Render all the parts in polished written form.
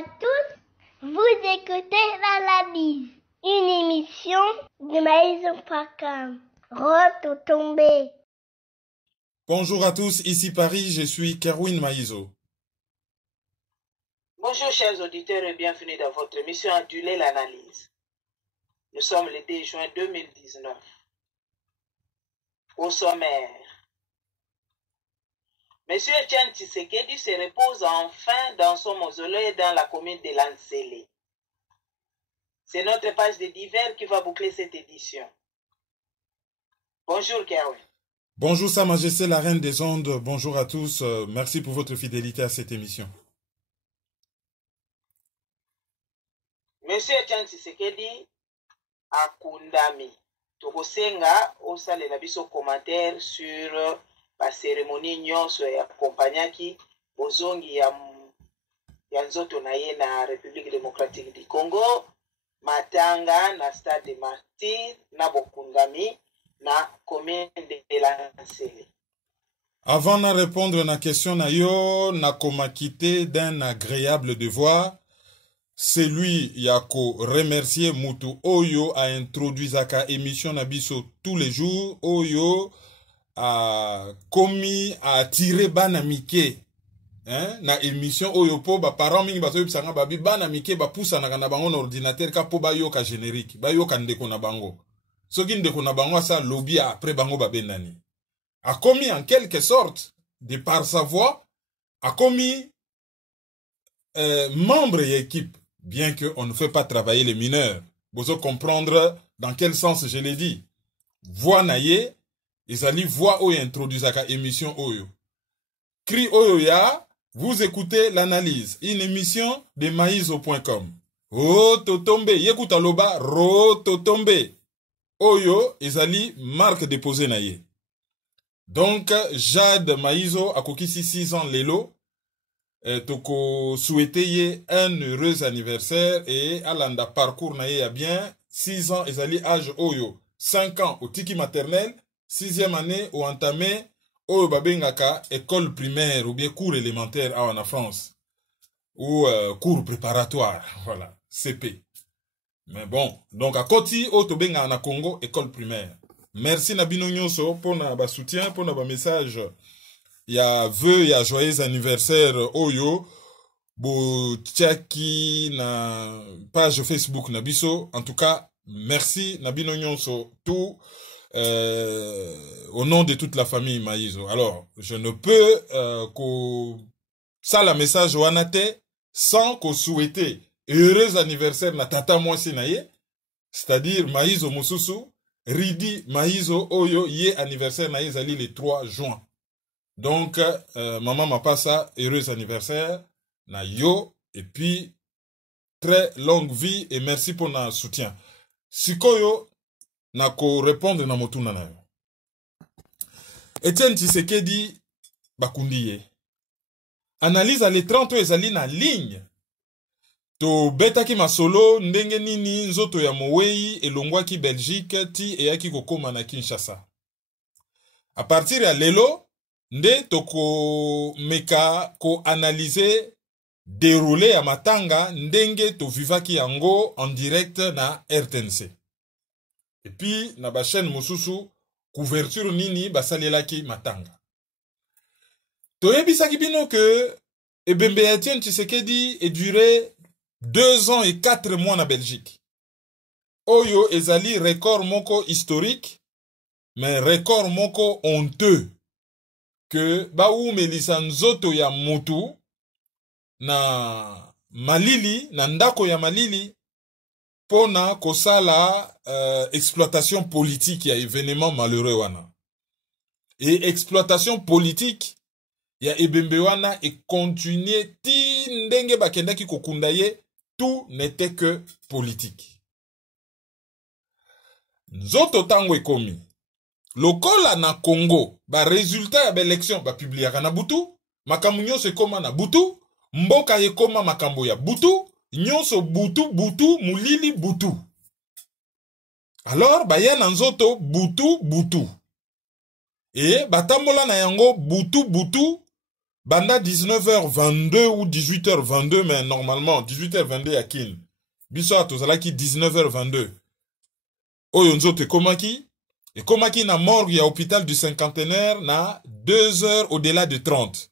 à tous, vous écoutez l'analyse, une émission de Maïso.com. Rototombe. Bonjour à tous, ici Paris, je suis Kerwin Maïso. Bonjour chers auditeurs et bienvenue dans votre émission Adulé l'analyse. Nous sommes le 2 juin 2019. Au sommaire, Monsieur Etienne Tshisekedi se repose enfin dans son mausolée dans la commune de Lansele. C'est notre page de divers qui va boucler cette édition. Bonjour Kerwin. Bonjour Sa Majesté la Reine des Ondes, bonjour à tous, merci pour votre fidélité à cette émission. Monsieur Etienne Tshisekedi akundami. Tokosenga osalela biso commentaire sur la cérémonie nyonso ya accompagnaki bozongi ya nzoto na ye na République démocratique du Congo, matanga na stade de Martyrs na bokundami na commune de Lansele. Avant de répondre à la question na yo, na komakite d'un agréable devoir, c'est lui yako remercier Mutu Oyo a introduit zaka émission na biso tous les jours. Oyo a commis a tiré banamike na émission Oyo po ba parents mingi baso bisanga babi banamike ba poussa na kana bango na ordinateur ka po ba yo ka générique ba yo ka ndeko na bango soki ndeko na bango sa lobby après bango ba bendani a commis en quelque sorte de par sa voix a commis membre et équipe. Bien qu'on ne fait pas travailler les mineurs, vous allez comprendre dans quel sens je l'ai dit. Voix naye, ils allaient voir où introduisent la émission Oyo. Cri Oyo ya, vous écoutez l'analyse, une émission de Maïso.com. Rototombe, yekuta loba, rototombe. Oyo, ils allaient marque déposée naye. Donc, Jade Maïso a kokisi 6 ans l'élo. Toko souhaiter un heureux anniversaire et alanda parcours na ye a bien 6 ans ezali âge oyo 5 ans au tiki maternel 6e année au entamé oyo babengaka école primaire ou bien cours élémentaire en France ou cours préparatoire voilà CP. Mais bon donc à koti o to benga na Congo école primaire. Merci na bino nyonso pour na ba soutien pour na ba message. Il y a vœux, il y a joyeux anniversaire Oyo, bo tchaki na page Facebook na biso. En tout cas, merci Nabino Nyonso tout au nom de toute la famille Maïso. Alors, je ne peux ça la message wanate sans qu'on souhaite heureux anniversaire na tata mwasi na ye, c'est-à-dire Maïso Mususu, Ridi Maïso Oyo ye anniversaire na ye zali le 3 juin. Donc, maman m'a pas ça, heureux anniversaire, na yo, et puis, très longue vie, et merci pour notre soutien. Sikoyo, na ko répondre na motuna na yo. Etienne Tshisekedi, bakundiye. Analyse à l'étranto ezali na ligne. To betaki masolo, ndenge nini, nzoto ya Mowei, elongwaki Belgique, ti eyaki kokoma na Kinshasa. À partir ya lelo, nde toko meka ko analyser déroulé ya matanga ndenge to vivaki yango en direct na RTNC. Et puis na ba chaîne mususu couverture nini basalelaki matanga. Toyebisaki bino que ebembe ya Etienne Tshisekedi est duré 2 ans et 4 mois na Belgique. Oyo ezali record moko historique mais record moko honteux. Que baou melisa nzoto ya mutu na malili na ndako ya malili pona kosala exploitation politique ya événement malheureux wana et exploitation politique ya ebembe wana et continuer ti ndenge bakendaki kokunda ye tout n'était que politique. Nzoto tango ekomi lokola na Congo, ba résultat ya élection ba publiaka na butu, makambo nyonso ekoma na butu, mboka ekoma makambo ya butu, nyonso butu butu mulili butu. Alors ba ya na nzoto butu butu. Et batambola na yango butu butu Banda 19h22 ou 18h22, mais normalement 18h22 à kin. Biso atozalaki 19h22. Oyo nzoto ekomaki. Ekomaki na morgue ya hôpital du cinquantenaire na 2 heures au-delà de 30.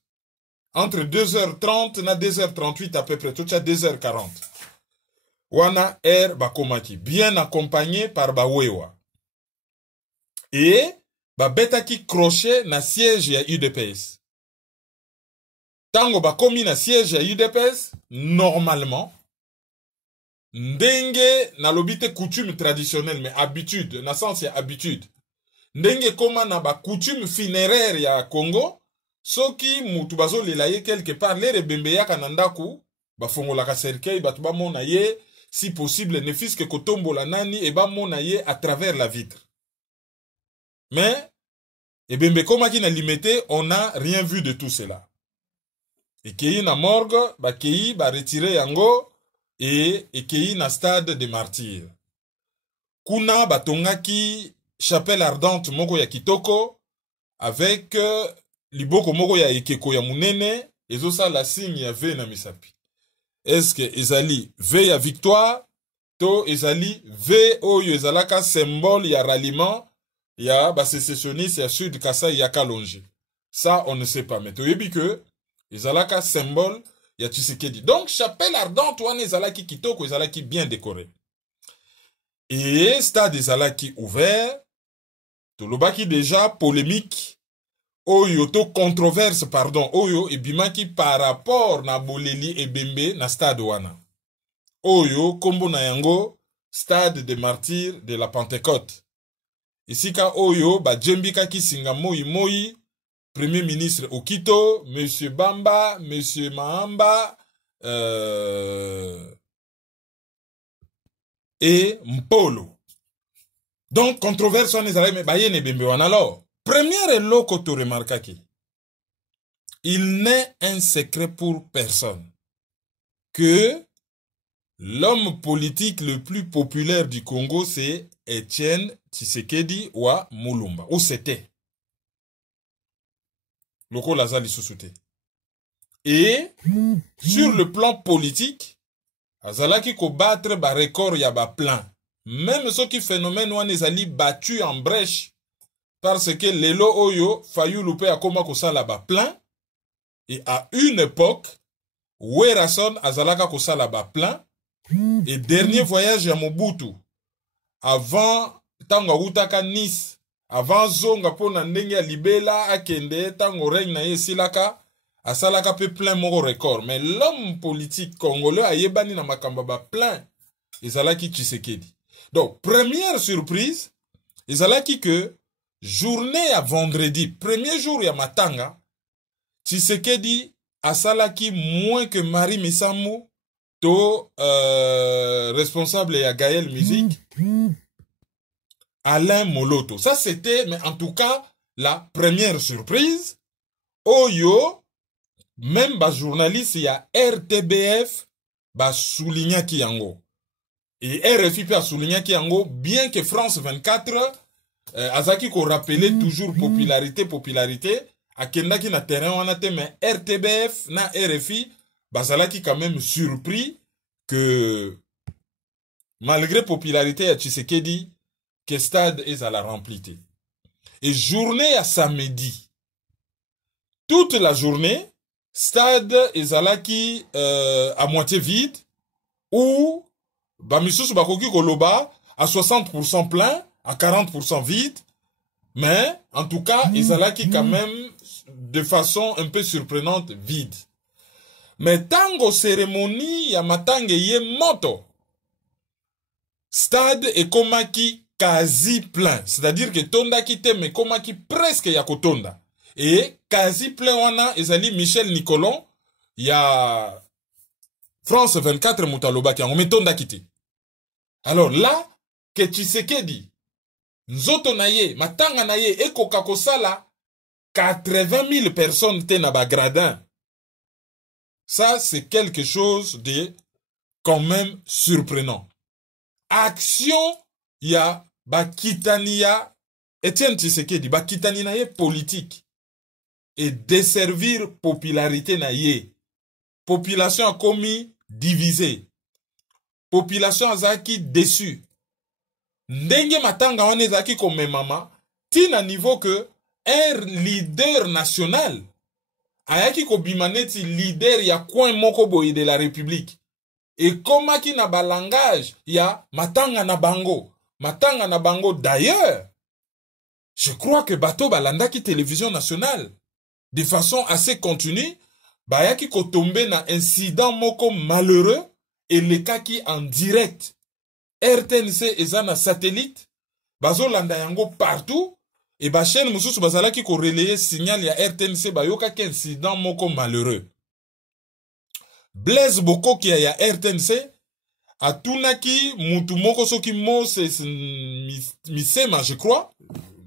Entre 2h30 na 2h38 à peu près. Tout ça 2h40. Wana bakomaki. Bien accompagné par Bawewa. Et babetaki crochet na siège ya UDPS. Tango bakomi na siège ya UDPS, normalement, ndenge na lobite coutume traditionnelle, mais habitude, na sens ya habitude. Ndenge koma na ba coutume funéraire ya Congo, soki mutu bazo lelaye quelque part, lere bembe yaka na ndaku, bafongolaka cercueil, batu ba mona ye, si possible, ne fils que kotombola nani, e ba mona ye à travers la vitre. Mais, ebembe koma ki na limité, on n'a rien vu de tout cela. Et kei na morgue, ba kei ba retiré yango, et kei na stade de martyrs. Kuna batongaki chapelle ardente moko ya kitoko, avec liboko moko ya ekeko ya munene, ezosa la signe ya V na misapi. Est-ce que ezali V ya victoire, to ezali V oyo ezalaka symbole ya ralliement, ya ba sécessionniste ya Sud Kasai ya Kalonji. Ça, on ne sait pas. Mais toyebi que ezalaka symbole ya Tshisekedi. Donc, chapelle ardente wana ezalaki kitoko, ezalaki bien décoré. Et stade ezalaki ouvert, tolobaki déjà polémique, oyo to controverse, pardon, oyo ebimaki par rapport na boleli ebembe na stade wana. Oyo kombo na yango stade des martyrs de la Pentecôte. Isika oyo ba djembika kisinga moi Premier ministre Okito, Monsieur Bamba, Monsieur Mahamba, et Mpolo. Donc, controverse on est allé, mais ne bembe wana alors. Première eloko to remarquaki. Il n'est un secret pour personne que l'homme politique le plus populaire du Congo, c'est Etienne Tshisekedi wa Mulumba. Où c'était? Loko Lazali Sousouté. Et sur le plan politique, Azalaki ko battre ba record ya ba plein. Même ce qui phénomène wana ezali battu en brèche parce que lelo oyo Fayulu Lupe akoma ko sala ba plein. Et à une époque, Werason azalaka ko sala ba plein. Et dernier voyage ya Mobutu avant tango utaka Nice. Avant zonga pona ndenge ya libela akende tango règne na yesilaka asalaka pe plein moko record. Mais l'homme politique congolais a yebani na makamba ba plein ezalaki Tshisekedi. Donc première surprise ezalaki que journée à vendredi, premier jour ya matanga, Tshisekedi asalaki moins que Marie Misamou to responsable ya Gaël Musique. Alain Moloto. Ça, c'était, mais en tout cas, la première surprise. Oyo, même bas journaliste, il y a RTBF, bas souligna ki yango. Et RFI a souligné ki yango, bien que France 24, azaki ko rappelait toujours popularité, a kendaki na terrain wanate, mais RTBF na RFI, bazalaki quand même surpris que, malgré popularité à Tshisekedi, que stade est à la remplité. Et journée à samedi. Toute la journée, stade est à la qui à moitié vide ou bamisous bakoki koloba à 60% plein, à 40% vide. Mais en tout cas, ils allaient qui quand même de façon un peu surprenante vide. Mais tango cérémonie ya matange ye moto. Stade est komaki quasi plein, c'est-à-dire que tonda kite mais komaki presque ya kotonda. Et quasi plein wana ezali Michel Nicolon ya France 24 mutaloba ki yango tonda kite. Alors là que Tshisekedi nzoto na ye matanga na ye ekoka kosala 80 000 personnes te na bagradin. Ça c'est quelque chose de quand même surprenant. Action ya bakitania Etienne Tshisekedi bakitani na ye politique. et desservir popularité na ye. Population a commis divisée. Population azaki déçue. Ndenge matanga wane zaki comme mama, tina niveau que un leader national ayaki ko bimaneti leader ya coin moko boye de la République. Et comment qui na ba langage ya matanga na bango. Matanga na bango d'ailleurs. Je crois que bato balanda ki télévision nationale de façon assez continue, bayaki ko tombe na incident moko malheureux et le cas qui en direct. RTNC eza na satellite, bazo landa yango partout, et ba chaîne mususu bazalaki ko relayer signal ya RTNC bayoka ki incident moko malheureux. Blaise Bokokia ya RTNC atunaki mutu moko soki Moses Misema, je crois,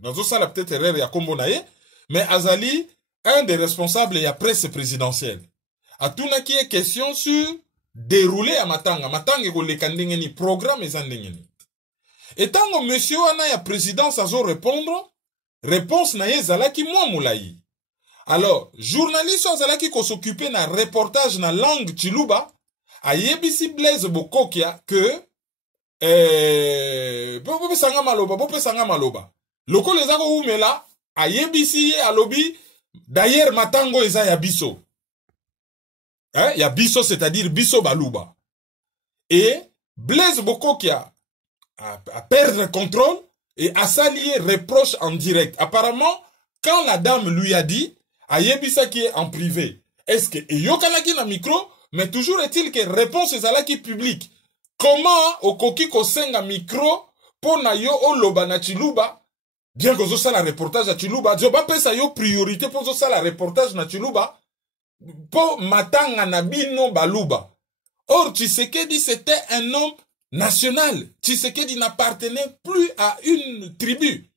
nazo sala peut-être erreur ya kombo na ye, mais azali un des responsables ya presse présidentielle. Atunaki ye question sur déroulé à matanga. Matanga ko leka ndenge ni programme eza ndenge ni. Et tango monsieur wana ya présidence azo répondre, réponse na ye zalaki mwa mulayi. Alors, journaliste azalaki ko s'occuper na reportage na langue Chiluba, ayebisi Blaise Bokokia que bope sanga maloba. Loko les ako umela, ayebisi ye alobi, d'ailleurs matango eza ya biso. Hein? Ya biso, c'est-à-dire biso baluba. Et Blaise Bokokia a perdre contrôle et a salié reproche en direct. Apparemment, quand la dame lui a dit, ayebisa qui est en privé, est-ce que yokanaki na micro, mais toujours est-il que réponse ezalaki publique. Comment okoki kosenga micro pour na yo oloba na Chiluba, bien que ça la reportage à Chiluba, je pas pesa yo priorité pour ça la reportage na Chiluba, pour matanga na bino baluba. Or Tshisekedi c'était un homme national. Tshisekedi n'appartenait plus à une tribu.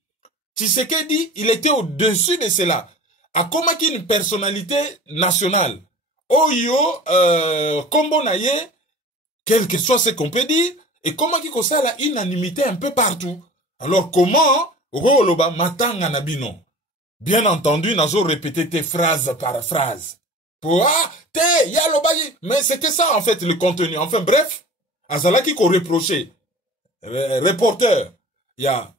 Tshisekedi, il était au-dessus de cela. A comment une personnalité nationale. Oyo, kombo na ye, quel que soit ce qu'on peut dire, et comment qui ça la unanimité un peu partout. Alors comment, Roloba matanga na bino. Bien entendu, nazo répéter tes phrases par phrase. Pour mais c'était ça en fait le contenu. Enfin bref, azalaki ko reproché. Reporter, ya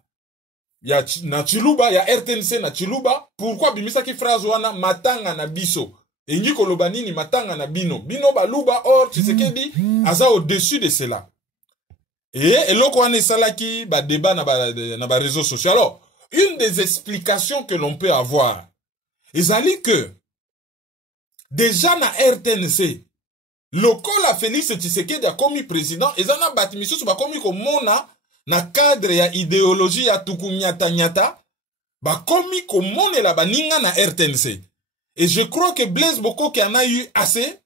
na Chiluba, ya RTNC na Chiluba, pourquoi bimisa ki phrase wana matanga na biso. Et ngi koloba nini matanga na bino. Bino baluba or Tshisekedi aza au-dessus de cela. Et eloko wana salaki ba débat na ba réseaux sociaux. Alors, une des explications que l'on peut avoir, ezali que déjà na RTNC, lokola Félix Tshisekedi a commis président, ezana batimisu ba commis komona na cadre ya idéologie ya tukunyata nyata, ba commis komone la baninga na RTNC. Et je crois que Blaise Bokokia en a eu assez,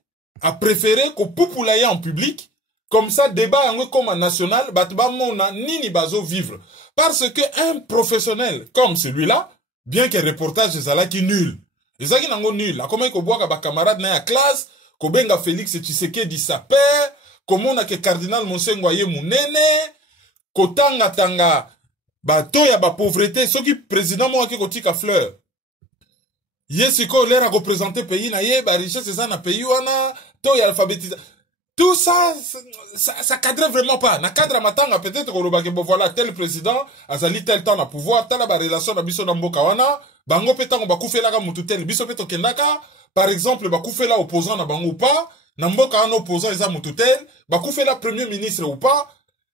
a préféré ko populaye en public, comme ça débat comme national, batba mona nini bazo vivre. Parce que un professionnel comme celui-là, bien que reportage ezalaki nul, ezaki nango nul, a comment ko boaka ba camarade na ya classe, ko benga Félix Tshisekedi sa père, comment na ke cardinal Monsengo ye munene, ko tanga bato ya ba pauvreté, soki président mo ko tika fleur. Yesiko l'air à représenter pays na ye ba richesse ça na pays wana to ya alphabétisation. Tout ça ça cadre vraiment pas. Na cadre matanga peut-être ko lobake bo voilà tel président azali tel temps na pouvoir tala ba relation na biso na mboka wana bango petango ba kufela ka mutu tel biso peto kendaka par exemple ba kufela opposant na bango ou pas na mboka wana opposant eza mutu tel ba kufela premier ministre ou pas.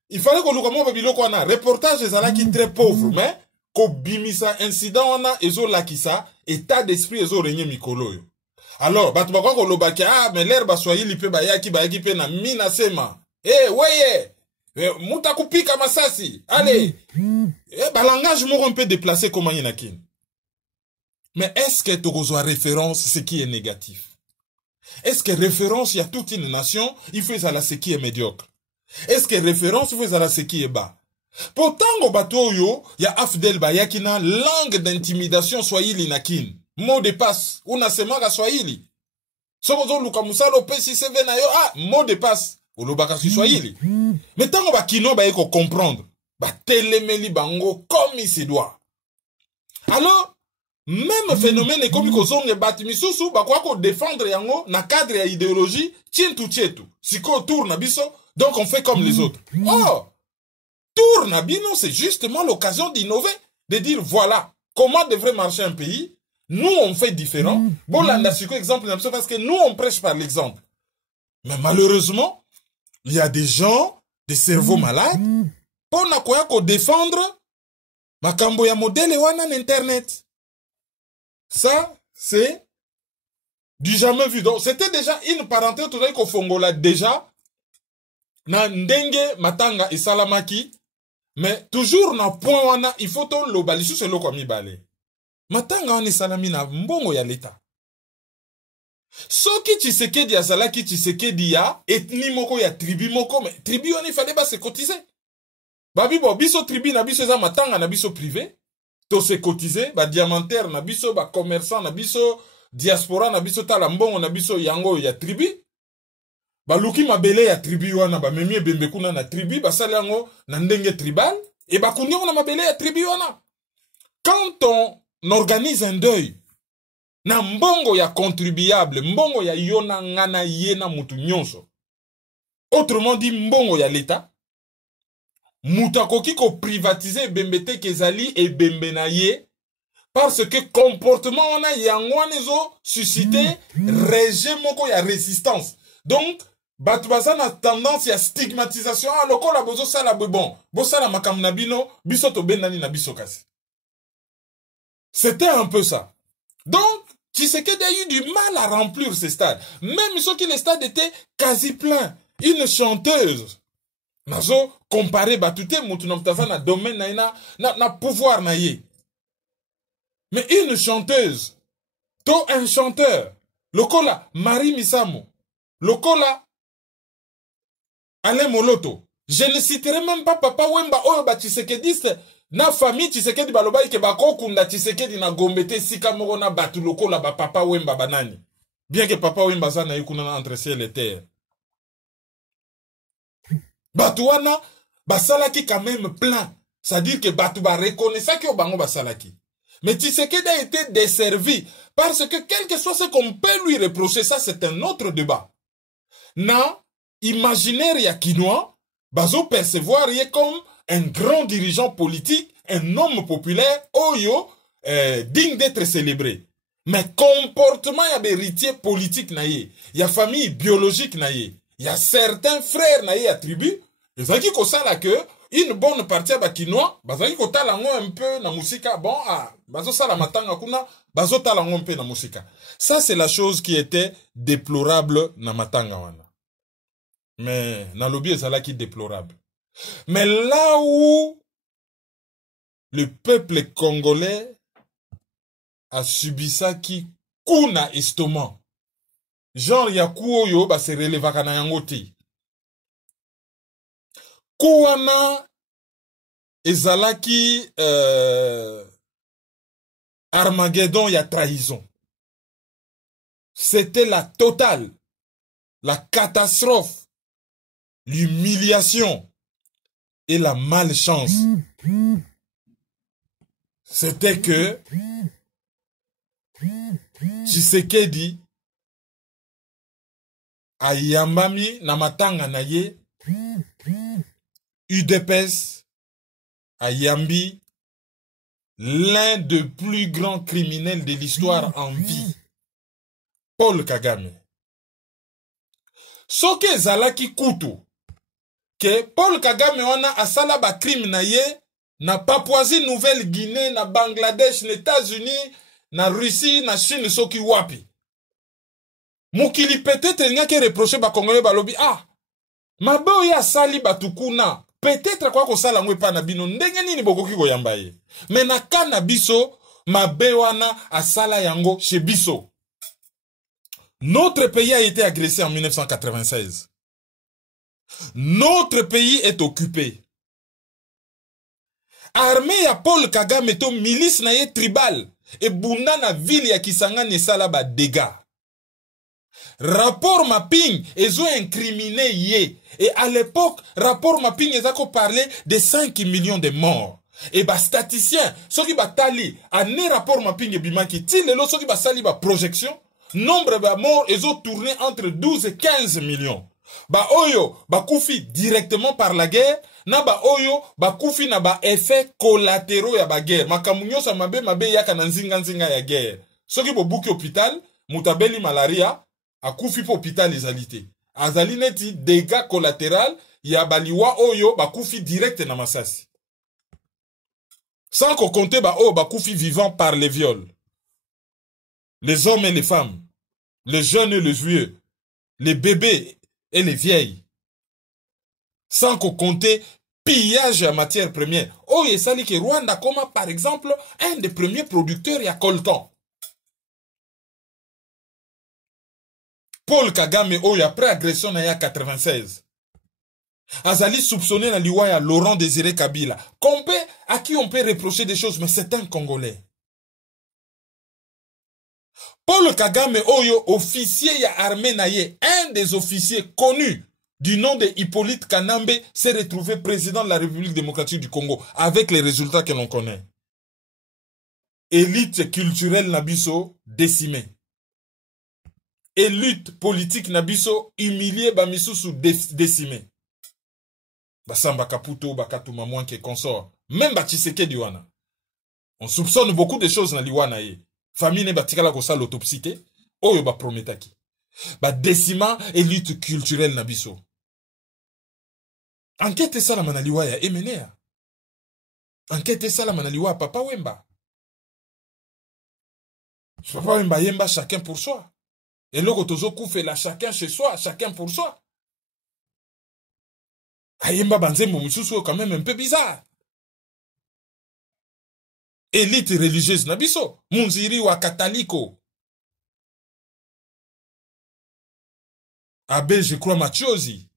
Il fallait que nous ba biloko wana reportage ezalaki très pauvre mais ko bimisa incident wana ezo lakisa état d'esprit ezo renye mikolo yo. Alors batu bakwa ko lobaki mais l'air ba swahili pe bayaki pe na mina sema weye muta kupika masasi allez langage moko un peu déplacé comme yinakin. Mais est-ce que tu reçois référence ce qui est négatif? Est-ce que référence il y a toute une nation il faut ça ce qui est médiocre? Est-ce que référence il faut ça ce qui est bas? Pourtant, au bateau yo, y a Afdel Bayakina, langue d'intimidation swahili nakin. Mot de passe, una semaga swahili. Sokozo luka musalo pesi seve na yo, mot de passe, olobaka swahili. Mais tant ba kino ba yeko comprendre, ba telemeli bango comme il se doit. Alors, Même phénomène comme kozonge bati misusu bakwa ko défendre yango na cadre ya idéologie chintu chetu siko tour na biso donc on fait comme les autres. Oh, tour na bino c'est justement l'occasion d'innover, de dire voilà comment devrait marcher un pays. Nous on fait différent. Bon là on a siko exemple parce que nous on prêche par l'exemple. Mais malheureusement, il y a des gens, des cerveaux malades pour na koya ko défendre makambo ya modèle wana na internet. Ça, c'est du jamais vu. Donc, c'était déjà une parenthèse, tout qu'au Fongola, déjà, na ndenge matanga et salamaki, mais toujours na point wana, il faut ton lo balisu se lo kwa mi bale. Matanga wana salami na mbongo ya l'État. Soki Tshisekedi azalaki Tshisekedi ya ethnie moko ya tribu moko, mais tribu wana il fallait pas se cotiser. Babi bo biso tribu na biso za matanga na biso privé. To se cotiser, ba diamantaire na biso, ba commerçant na biso, diaspora na biso, tala mbongo na biso yango ya tribu. Ba luki mabele ya tribu wana, ba memie bembekuna na tribu, ba sali yango na ndenge tribal, et ba kundi na mabele ya tribu wana. Quand on organise un deuil, na mbongo ya contribuable, mbongo ya yona ngana yena mutu nyonso. Autrement dit, mbongo ya l'État, Moutakoki ko privatiser bembete kezali et bembenaye parce que comportement on a yangwanezo suscité régime moko ya résistance. Donc batubasa na tendance ya stigmatisation ah lokola bozo sala bon bosala makamna bino biso to benani na biso kasi. C'était un peu ça. Donc Tshisekedi a eu du mal à remplir ces stades. Même ceux qui les stades étaient quasi pleins. Une chanteuse nazo comparer batute mutu na mtaza na domaine na pouvoir na ye. Mais une chanteuse, to un chanteur, lokola Marie Misamo, lokola Alain Moloto, je ne citerai même pas Papa Wemba oyo ba Tshisekediste na famille Tshisekedi baloba ke bako kunda Tshisekedi na gombete sika moko na batu lokola ba Papa Wemba banani. Bien que Papa Wemba za na yekuna entre ciel et terre. Batouana, basalaki quand même plein. C'est-à-dire que Batouba reconnaissait que Obango basalaki. Mais Tshisekedi a été desservi. Parce que quel que soit ce qu'on peut lui reprocher, ça c'est un autre débat. Na, imaginaire ya Kinois, bazo percevoir yé comme un grand dirigeant politique, un homme populaire, oyo, digne d'être célébré. Mais comportement ya héritier politique naïe, ya famille biologique naïe. Il y a certains frères naïe à tribu, ils ont dit que ça là que une bonne partie à Bakinois, bazaki ko talango un peu na musika, bon ah, bazo sala matanga kuna, bazo talango un peu na musika. Ça c'est la chose qui était déplorable na matanga wana. Mais na lobby ezala qui déplorable. Mais là où le peuple congolais a subi ça qui kuna estomac. Genre yakuo yo ba se relevaka na yango te. Kouana ezalaki Armageddon ya trahison. C'était la totale, la catastrophe, l'humiliation et la malchance. C'était que Tshisekedi ayambami na matanga na ye UDPS ayambi l'un des plus grands criminels de l'histoire en vie, Paul Kagame. Soke zalaki kutu que Paul Kagame wana asala ba crime na ye na Papouasie Nouvelle-Guinée, na Bangladesh, na États-Unis, na Russie, na Chine soki wapi. Mukili peut-être n'y a que reproché ba Congolais balobi ah mabo ya sali batukuna peut-être quoi ko sala ngwe pa na bino ndenge nini bokoki ko yamba ye mais na kana biso mabe wana asala yango chez biso. Notre pays a été agressé en 1996. Notre pays est occupé. Armée ya Paul Kagame to milice na ye tribal et bunda na ville ya Kisangani sala ba dégâts. Rapport mapping, ils ont incriminé yé. Et à l'époque, rapport mapping, ils ont parlé de 5 millions de morts. Et ba statisticien, ceux qui batali, ane rapport mapping bimaki, ti lelo ceux qui basali ba projection, nombre ba mort, ils ont tourné entre 12 et 15 millions. Ba oyo, ba koufi directement par la guerre, na ba oyo, ba koufi na ba effet collatéraux ya ba guerre. Makamunyo sa mabe yaka na nzinga ya guerre. Ceux qui bo bouki hôpital, mutabeli malaria, a koufi po hôpital ezalité. Azali neti dégâts collatéraux, ya baliwa oyo, ba koufi direct na masasi. Sans qu'on compte ba oh ba koufi vivant par les viols. Les hommes et les femmes, les jeunes et les vieux, les bébés et les vieilles. Sans qu'on compte pillage à matière première. Oh et sali que Rwanda comme par exemple un des premiers producteurs ya coltan. Paul Kagame oh après agression na ya 96. Azali soupçonné na liwa ya Laurent Désiré Kabila. À qui on peut reprocher des choses, mais c'est un Congolais. Paul Kagame Oyo, officier ya armée naye, un des officiers connus du nom de Hippolyte Kanambe, s'est retrouvé président de la République démocratique du Congo, avec les résultats que l'on connaît. Élite culturelle Nabiso décimée. Élite politique Nabiso humiliée Bamisusu décimée. Basamba Kaputo, Bakatuma Mwanke consort. Même Batiseke Diwana. On soupçonne beaucoup de choses dans l'Iwana. Famille ne batikala kosa l'autopsie. Oyo ba prometaki. Ba décima élite culturelle Nabiso. Enquête ça la manaliwa ya emenea. Enquête ça la manaliwa Papa Wemba. Papa Wemba yemba chacun pour soi. Et l'autre tozo koufé la chacun chez soi, chacun pour soi. Ayemba Banzembo Moussoussou quand même un peu bizarre. Élite religieuse Nabiso. Munziri wa Kataliko. Abbé, je crois, Machiosi.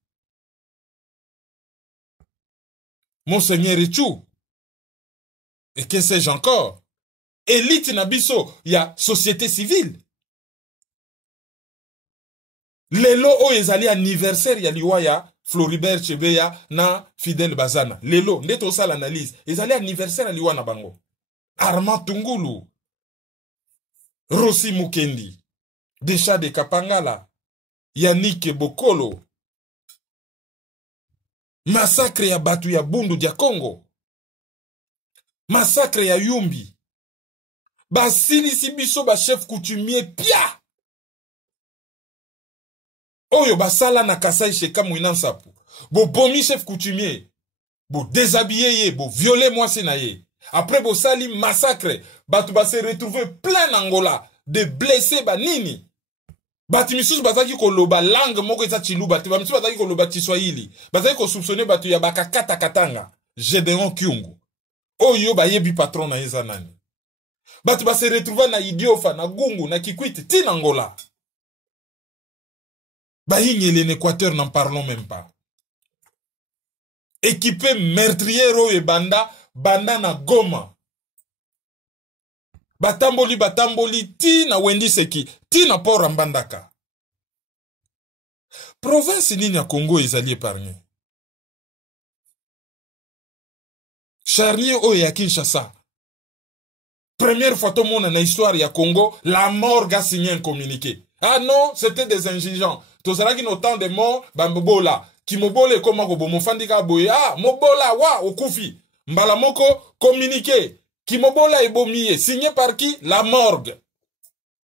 Monseigneur Ichou. Et que sais-je encore? Élite Nabiso, il y a société civile. Lelo o ezali anniversaire ya liwaya Floribert Chebeya na Fidel Bazana. Lelo, ndeto sa l'analyse. Ezali anniversaire ya liwa na bango. Armand Tungulu. Rossi Mukendi. Desha de Kapangala. Yannick Bokolo. Massacre ya Batu ya Bundu dia Congo. Massacre ya Yumbi. Basili Sibiso ba chef coutumier Pia. Oyo basala na Kasai Sheka Mouinan Sapu. Bo bomi chef coutumier. Bo déshabillé ye, bo violé mwasi na ye. Après bo sali massacre, batu ba se retrouver plein Angola de blessés ba nini. Batu misus bazaki ko loba langue moko eza chiluba, batu misus bazaki ko loba Kiswahili. Bazaki ko soupçonner batu ya baka kata katanga. Gédéon Kyungu. Oyo ba yebi patron na yeza nani. Batu ba se retrouver na Idiofa, na Gungu, na Kikwit, tin Angola. Bahingele l'Équateur, n'en parlons même pas. Équipé meurtriero et banda na Goma. Batamboli, ti na Wendi Seki, ti na Port Mbandaka. Province nini ya Congo ezali épargné. Charnier o ya Kinshasa. Première fois tout le monde na histoire ya Congo, la mort a signé un communiqué. Ah non, c'était des indigents. Tozala ki no temps de mort, bambola. Ki mobole koma ko bomo fandika boye. Ah, mobola wa okufi. Mbala moko communiqué. Ki mobola ebomiye. Signé par qui? La morgue.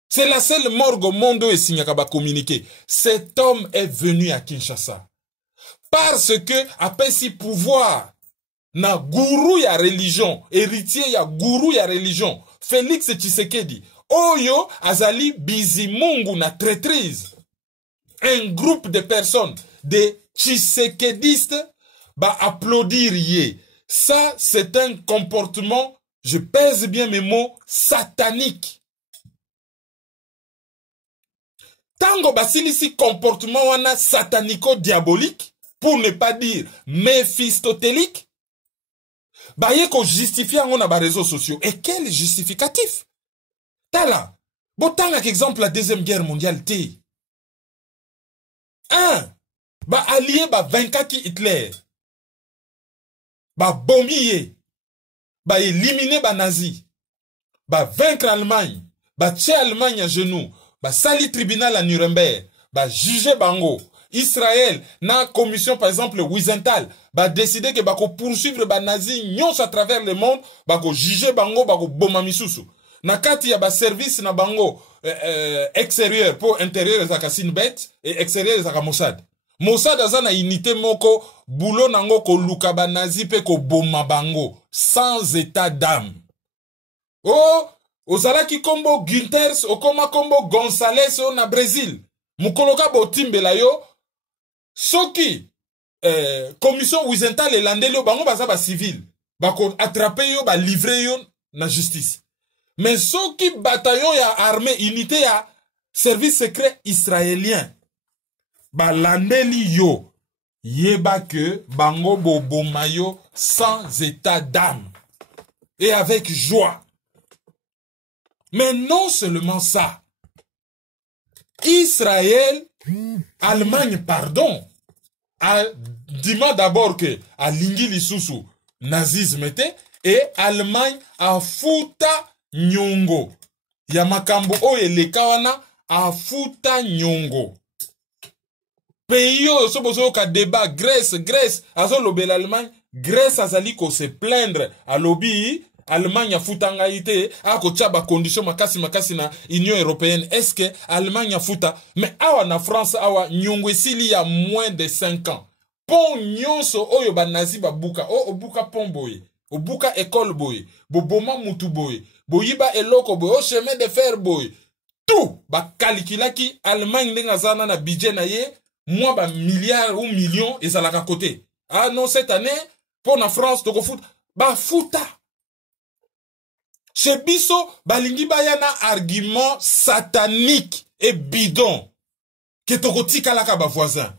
C'est la seule morgue au monde où est signé kaba communiqué. Cet homme est venu à Kinshasa. Parce que, après si pouvoir, na gourou ya religion, héritier ya gourou ya religion, Félix Tshisekedi, Oyo azali bizimungu na traîtrise. Un groupe de personnes, des Tshisekedistes, va applaudir yé. Ça, c'est un comportement, je pèse bien mes mots, satanique. Tango basilisi comportement wana satanico-diabolique, pour ne pas dire méphistotélique, ba yeko justifier on a ba réseaux sociaux. Et quel justificatif? Tala, botanga exemple la deuxième guerre mondiale té. Ba allié ba vainquaki Hitler. Ba bomiye. ba éliminer ba nazi, ba vaincre Allemagne, ba tche Allemagne à genoux, ba sali tribunal à Nuremberg, ba juger bango. Israël, na commission par exemple Wiesenthal, ba décider que ba ko poursuivre ba nazi nyons à travers le monde, ba ko juger bango, ba ko boma misusu. Na kati ya ba service na bango extérieur pour intérieur ezaka Sinbet et extérieur ezaka Mossad. Mossad aza na unité moko boulot nango ko luka ba nazi pe ko boma bango sans état d'âme. Oh, ozalaki kombo Gunters, okoma kombo Gonçalves na Brésil. Mukoloka botimbela yo soki commission Wiesenthal elandeli yo bango baza ba civil bako attraper yo ba livrer yo na justice. Mais soki bataillon ya armée unité ya service secret israélien ba landeli yo yeba que bango boboma yo sans état d'âme et avec joie. Mais non seulement ça, Israël, Allemagne, pardon, dis-moi d'abord que à Lingi Lisusu, nazisme était, et Allemagne a futa nyongo. Yamakambo oye le kawana a futa nyongo. Pays yo sobozo ka débat Grèce, azo lobe l'Allemagne, Grèce azali ko se plaindre à lobby. Allemagne a futa ite a ko tchaba condition makasi na Union européenne. Est-ce que Allemagne a futa? Mais awa na France awa nyongo esili ya moins de 5 ans. Pon nyonso oyo ba nazi ba buka o buka pon boye, o buka école boye, bo boma mutu boye, boyiba eloko boye, o chemin de fer boye. Tout ba kalikilaki Allemagne ndenga zana na budget na ye, moi ba milliards ou millions ezalaka côté. Ah non, cette année pour la France toko futa ba futa. Chez Bisso, balingi bayana argument satanique et bidon. Que tokoti kalaka ba voisin.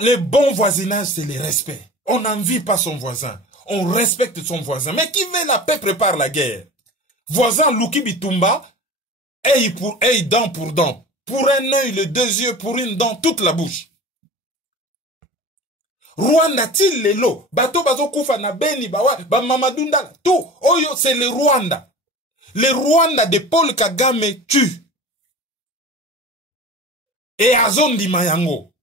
Le bon voisinage, c'est le respect. On n'envie pas son voisin. On respecte son voisin. Mais qui veut la paix prépare la guerre. Voisin Luki Bitumba, œil pour œil, dent pour dent. Pour un œil, les 2 yeux, pour une dent, toute la bouche. Rwanda til lelo, bato bazo kufa na Beni, ba Mamadunda, tout, oyo c'est le Rwanda. Le Rwanda de Paul Kagame tue. Et Azondi Mayango.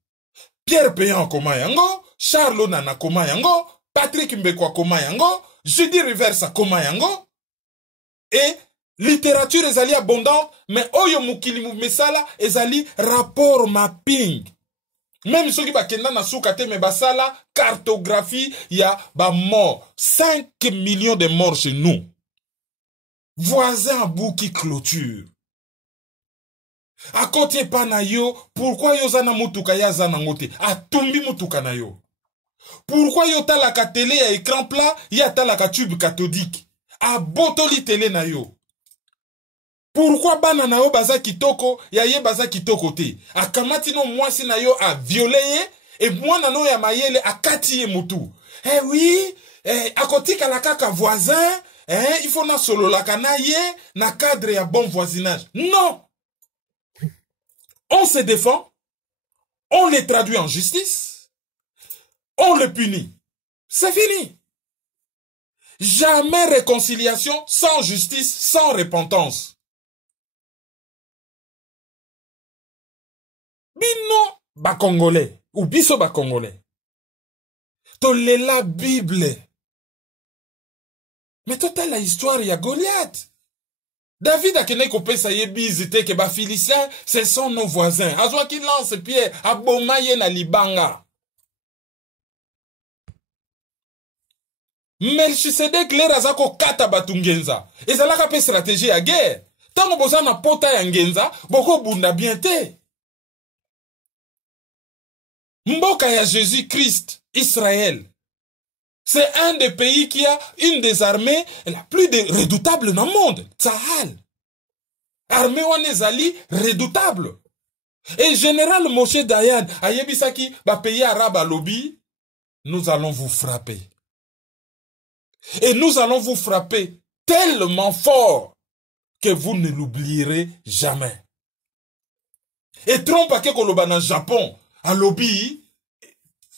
Pierre Péan Komayango, Charles Nana Komayango, Patrick Mbekwa Komayango, Judy Reversa Komayango. Et littérature ezali abondante, mais oyo mukili mesala ezali rapport mapping. Même ceux qui ba kenda na soukate me basala cartographie ya ba mort. 5 millions de morts chez nous. Voisin bout qui clôture. À côté panayo, pourquoi yo zana mutuka ya zana ngote? A tumbi mutuka na yo. Pourquoi yo talaka télé ya écran plat, ya talaka tube cathodique? A botoli télé na yo. Pourquoi bana na yo baza kitoko, ya ye baza kitoko te? A kamati no mwasi na yo a violé ye, et mwana no ya mayele a kati ye mutu. Eh oui, a kotika la kaka voisin, il faut na solo la kana ye, na cadre ya bon voisinage. Non! On se défend, on les traduit en justice, on le punit. C'est fini. Jamais réconciliation sans justice, sans repentance. Bino ba Congolais, ou biso ba Congolais. Tole la Bible. Mais total la histoire ya Goliath. David a kene ko pesa ye bizite ke ba Philistins, ce sont nos voisins. Azwa ki lance pierre, abomaye na libanga. Melchisedek le razako kata batungenza. Ezalaka pe stratégie ya guerre. Tango boza na pota ya ngenza, boko bunda bien te. Mboka ya Jésus-Christ, Israël. C'est un des pays qui a une des armées la plus redoutable dans le monde. Tsahal. Armée wanezali redoutable. Et général Moshe Dayan, ayebisaki, ba pays arabe à lobby, nous allons vous frapper. Et nous allons vous frapper tellement fort que vous ne l'oublierez jamais. Et Trump a koloba na Japon, à lobby,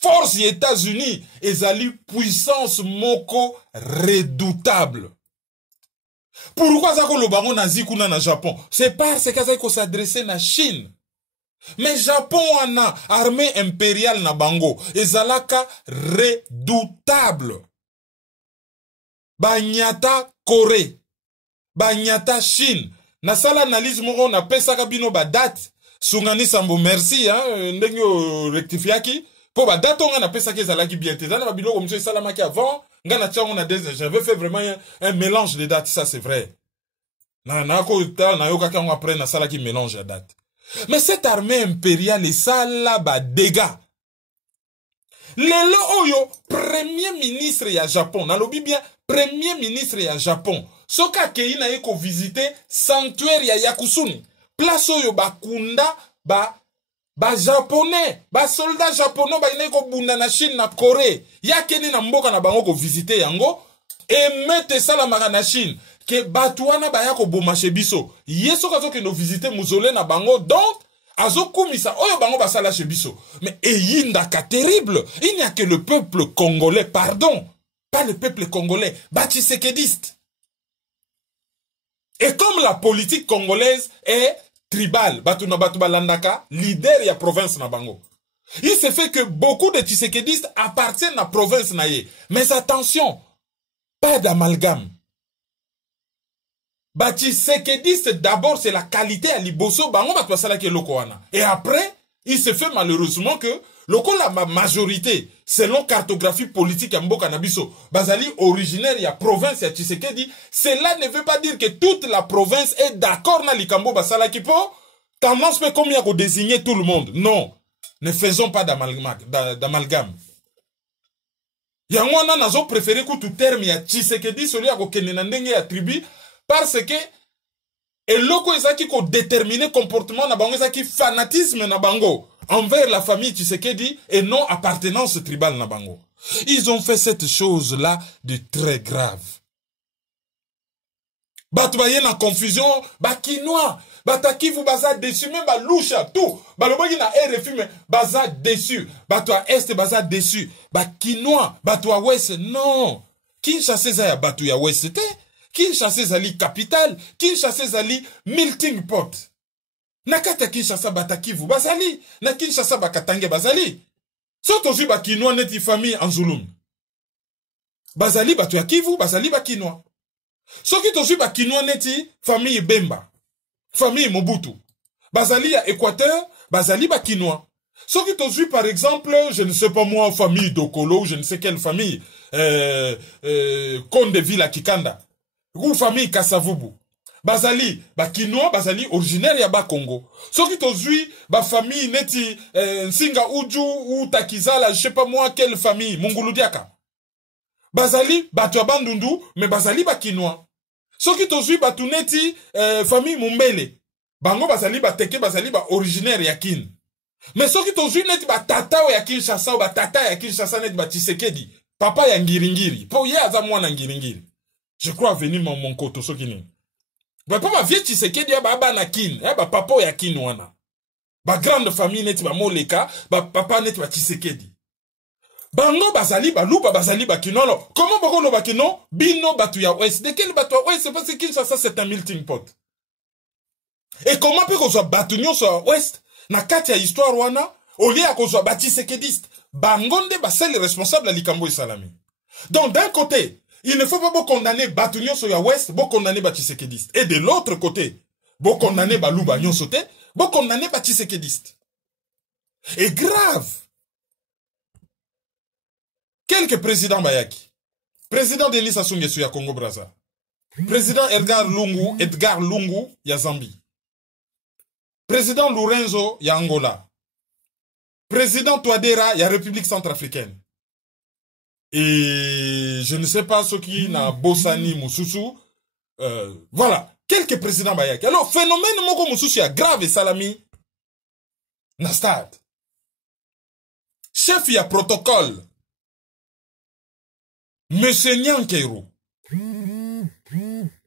force des États-Unis ezali puissance moko redoutable. Pourquoi ça le baron nazi kuna na Japon? C'est parce que ça s'adressait na Chine. Mais Japon en a armée impériale na bango ezalaka redoutable. Banyata Corée, banyata Chine. Na sala analyse moko na pesaka bino ba date. Sungani Sambo merci ndenge rectifiaki. Pour ba date on a pesaka ezalaki bien te. Zana babilo comme monsieur salamaki avant, ngana tchango na des j'avais fait vraiment un mélange de dates, ça c'est vrai. Na ko ta na yoka kango après na sala qui mélange la date. Mais cette armée impériale et ça là ba dégâts. Lelo oyo premier ministre ya Japon, na lobi bien premier ministre ya Japon. Soka kei na yeko visiter sanctuaire ya Yakusuni. Place oyo bakunda ba japonais, ba soldats japonais ba yeko bunda na Chine na Corée. Ya keni na mboka na bango ko visiter yango et mette salamaka na Chine. Que Batouana Bayako Bomachebiso, yeso kazo que nous visiter Mouzolé na bango, donc, azo kumisa, oyo bango basala chebiso. Mais eyindaka terrible, il n'y a que le peuple congolais, pardon, pas le peuple congolais, batisekediste. Et comme la politique congolaise est tribale, Batuna Batouba Landaka, leader ya province na bango. Il se fait que beaucoup de tisekedistes appartiennent à la province naye. Mais attention, pas d'amalgame. Bati sekediste d'abord c'est la qualité à liboso bango batwa sala ke loko wana. Et après, il se fait malheureusement que loko la majorité selon cartographie politique ya mboka na biso bazali originaire ya province ya Tshisekedi, cela ne veut pas dire que toute la province est d'accord na likambo basala ki po tendance peut comme ya ko désigner tout le monde. Non, ne faisons pas d'amalgame. Yango wana nazo préférer que tout terme ya Tshisekedi celui ya ko kende na ndenge ya tribu. Parce que et loko ezaki ko déterminer comportement na bango ezaki fanatisme na bango envers la famille Tshisekedi et non appartenance tribale na bango. Ils ont fait cette chose là de très grave. Batouaye na confusion, bakinois, bataki vous baza déçu même ba loucha tout. Balobogi na RFI mais baza déçu. Batoua est baza déçu. Bakinois, batoua ouest non. Kinshasa za ya batou ya ouest te. Kinshasa zali capital, Kinshasa zali melting pot. Nakata Kinshasa batakivu bazali, na Kinshasa bakatange bazali. Soto zui bakinois neti famille Anzulum. Bazali batu ya Kivu, bazali bakinois. Soki to zui bakinois neti famille Bemba, famille Mobutu. Bazali ya Équateur, bazali bakinois. Soki to zui par exemple, je ne sais pas moi, famille Dokolo, je ne sais quelle famille, Konde Villa Kikanda. Ou famille Kasavubu. Bazali, bakinois, bazali originaire ya ba Congo. Soki tozui, ba famille neti Nsinga Uju ou Takizala, je sais pas moi quelle famille, Munguludiaka. Bazali, batu ya Bandundu, mais bazali bakinois. Soki tozui, batu neti famille Mumbele. Bango bazali bateke, bazali ba originaire ya Kin. Mais soki tozui neti ba tata ya Kinshasa ou ba tata ya Kinshasa neti ba Tshisekedi. Papa ya Ngiringiri. Po ye aza mwana Ngiringiri. Je crois venir mon koto so kini. Ba papa vie Tshisekedi ya ba na Kin, ba papa ya Kin wana. Ba grande famille neti ba Moleka, ba papa neti ba Tshisekedi. Bango bazali ba luba bazali ba kinolo. Comment bako lo ba kino? Bino batu ya ouest. De quel batu ya ouest? C'est parce que Kinshasa c'est un melting pot. Et comment peut qu'on soit batu nyo sur ouest? Na kati ya histoire wana, au lieu ya qu'on soit ba Tshisekediste. Bangonde ba c'est le responsable à likambo salami. Donc d'un côté, il ne faut pas beaucoup condamner Batunion sur Ouest, beaucoup condamner Batissekediste. Et de l'autre côté, beaucoup condamner Balouba Nyonsote, beaucoup condamner Batissekediste. Et grave. Quelques présidents Bayaki. Président Denis Sassou Nguesso ya Congo Brazza. Président Edgar Lungu ya Zambie. Président Lorenzo ya Angola. Président Touadéra ya République centrafricaine. Et je ne sais pas ce qui n'a Bossani Moussoussou. Voilà. Quelques présidents Bayaki. Alors, phénomène Moko Moussoussou ya grave et salami. Nastad. Chef ya protocole. Monsieur Nyankeru.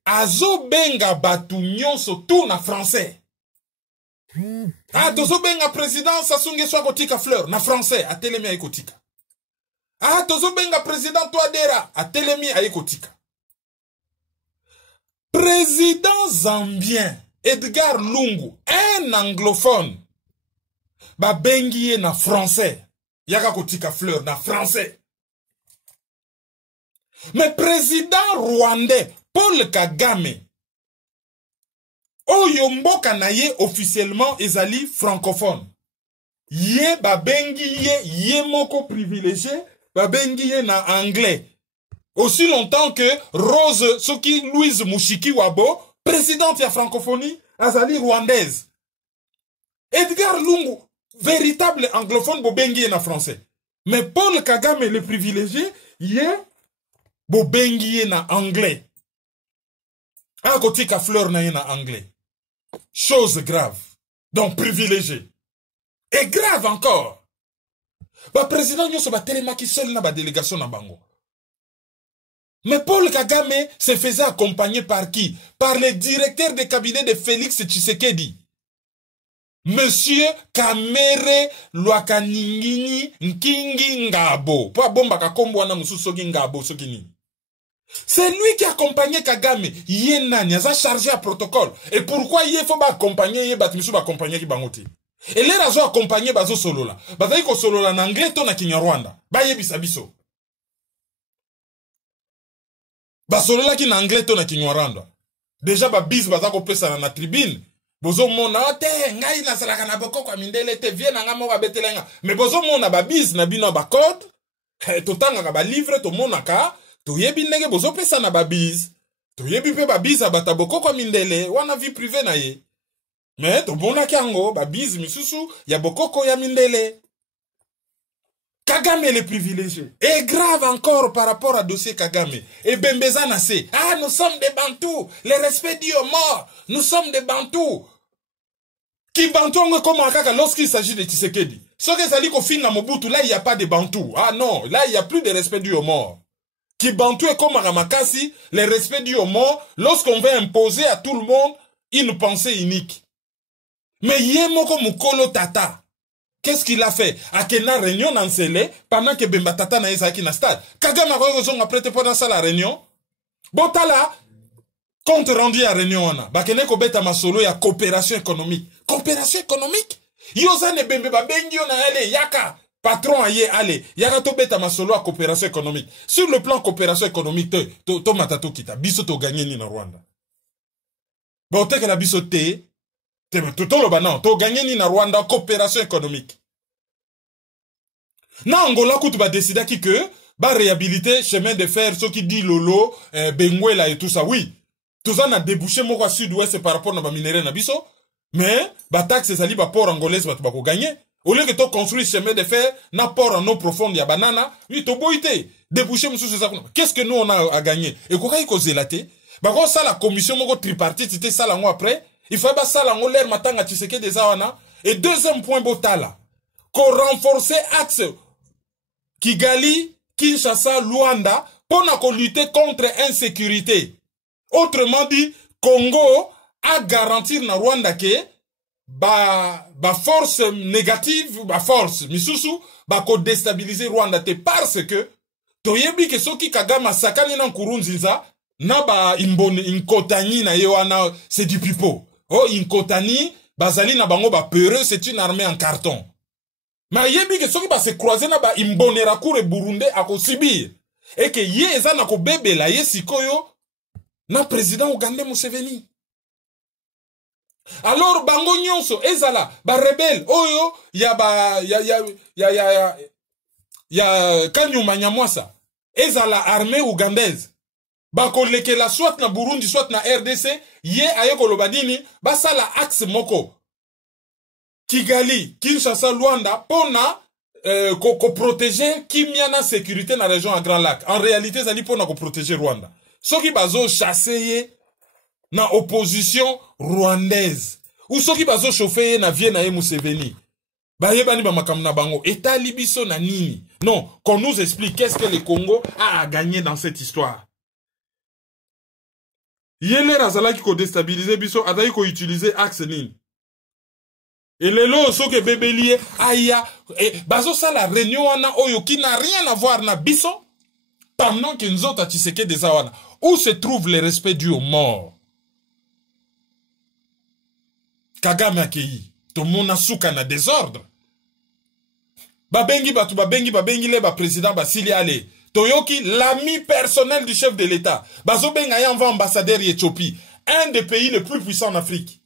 Azo benga batu nyonso tout na français. Ah, tozo benga président Sassou Nguesso kotika fleur na français. Atelemi ay kotika. Ah, tozobenga président Touadéra. A telemi aye kotika. Président zambien Edgar Lungu, un anglophone. Ba bengiye na français. Yaka kotika fleur na français. Mais président rwandais Paul Kagame, oyo mboka na ye officiellement ezali francophone. Ye babengi ye moko privilégié, babengi ye na anglais. Aussi longtemps que Rose Soki Louise Mushiki Wabo, présidente ya francophonie, azali rwandaise. Edgar Lungu, véritable anglophone, bobengi ye na français. Mais Paul Kagame, le privilégié, ye bobengi ye na anglais. A côté ka fleur na ye na anglais. Chose grave. Donc privilégié. Et grave encore. Ba président nyoso ba telemaki seul na ba délégation na bango. Mais Paul Kagame se faisait accompagner par qui? Par le directeur de cabinet de Félix Tshisekedi. Monsieur Kamere Lwakaningini Nkingi Ngabo. Po bomba kakombo wana mususogi Ngabo sokini. C'est lui qui accompagnait Kagame. Yenani, a chargé un protocole. Et pourquoi il faut accompagner ye batmisu ba accompagner ki bangoti? Et les razo accompagner bazo solo la. Bazai ko solo la na anglais to na Kinyarwanda. Ba yebisa biso. Ba solo la ki na anglais to na Kinyarwanda. Déjà ba bis baza ko pesa na tribune. Bozo mona te ngai na salaka na boko kwa mindele te vie na ngamo ba betelenga. Mais bozo mona ba bis na bino ba code. To tanga ka ba livre to mona ka. To yebi ndenge bozo pesa na ba bis. To yebi pe ba bis abata boko kwa mindele wana vie privée na ye. Mais to bona kiango ba bis misusu ya bokoko ya mindele. Kagame le privilégié. Et grave encore par rapport à dossier Kagame. Et Bembeza Nassé. Ah, nous sommes des Bantous. Le respect dit aux morts. Nous sommes des Bantous. Qui Bantou comme Akaka lorsqu'il s'agit de Tshisekedi. Ce que ça dit qu'au fin de Mobutu, là, il n'y a pas de Bantous. Ah non, là, il n'y a plus de respect dû aux morts. Qui Bantou est comme Ramakasi, le respect dû aux morts, lorsqu'on veut imposer à tout le monde une pensée unique. Mais Yemoko Mukolo Tata. Qu'est-ce qu'il a fait? Akena réunion dans Nsele, pendant que Bemba Tata na Isaki na stade. Kagame a raison après pendant ça la réunion. Botala, compte rendu à réunion wana. Bakene ko beta masolo ya coopération économique. Coopération économique? Yoza ne Bembe ba bengi na ale yaka. Patron aye ale. Yaka to beta masolo à coopération économique. Sur le plan coopération économique, to matato kita. Biso to gagné ni na Rwanda. Bote que la biso te. To gagné ni na Rwanda coopération économique. Na Angola kutu ba décida ki que ba réhabiliter chemin de fer ce qui dit Lolo, Benguela et tout ça. Oui. Tout ça na débouché moko sud-ouest par rapport na ba minéraux na biso. Mais ba taxe sali ba port angolaise ba ko gagner. Au lieu que to construire chemin de fer na port en eau profonde ya banana, oui to boité. Débouché monsieur ça. Qu'est-ce que nous on a à gagner? Et ko kai ko zelaté. Ba ko ça la commission moko tripartite c'était ça la après. Il faut pas ça la l'air matanga Tshisekedi des awana. Et deuxième point botala. Qu'on renforce axe Kigali, Kinshasa, Luanda pour lutter contre insécurité. Autrement dit, Congo a garantir na Rwanda que ba force négative, ba force misusu ba ko déstabiliser Rwanda te parce que toyebi que soki Kagame sakani na Nkurunziza na ba inkotani na yewana c'est du pipeau. Oh, Inkotani, Bazali na bango ba peureux, c'est une armée en carton. Mais yebi que soki ba se croiser na ba imbonera kure Burundi a ko sibir. Et que ye eza na ko bebe la ye sikoyo na président Ougandais Museveni. Alors bango nyonso ezala ba rebelle oyo ya Kanyuma Nyamwasa ezala armée ougandaise. Bako leke la soit na Burundi soit na RDC ye ayeko lobadini basala axe moko Kigali Kinshasa Luanda pona ko protéger kimia sécurité na région à Grand Lac. En réalité zali pona ko protéger Rwanda. Soki bazo chasser na opposition rwandaise ou soki bazo chauffer na vie na Museveni. Bayebani ba makamna bango état libiso na nini. Non, qu'on nous explique qu'est-ce que le Congo a à gagner dans cette histoire. Yele razala ki ko déstabiliser biso, adai ko utiliser axe nini. Et le lo soke bébélié, aya, et bazo ça la réunion wana oyo qui n'a rien à voir na biso, pendant que nous autres Tshisekedi des awana. Où se trouve le respect dû aux morts? Kagame akei, to mona souka na désordre. Babengi le ba président Basili Ale. Toyoki, l'ami personnel du chef de l'État. Bazo benga yanva ambassadeur Éthiopie, un des pays les plus puissants en Afrique.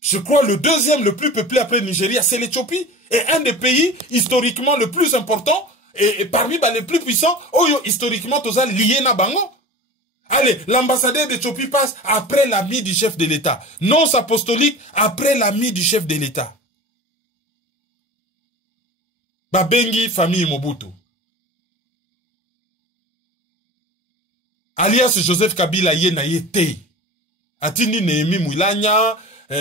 Je crois le deuxième le plus peuplé après le Nigeria, c'est l'Éthiopie. Et un des pays historiquement le plus important, et parmi les plus puissants, oyo historiquement toza lié na bango. Allez, l'ambassadeur d'Éthiopie passe après l'ami du chef de l'État. Nonce apostolique après l'ami du chef de l'État. Babengi famille Mobutu. Alias Joseph Kabila ye na ye te. Atindi Nehemi Mwilanya,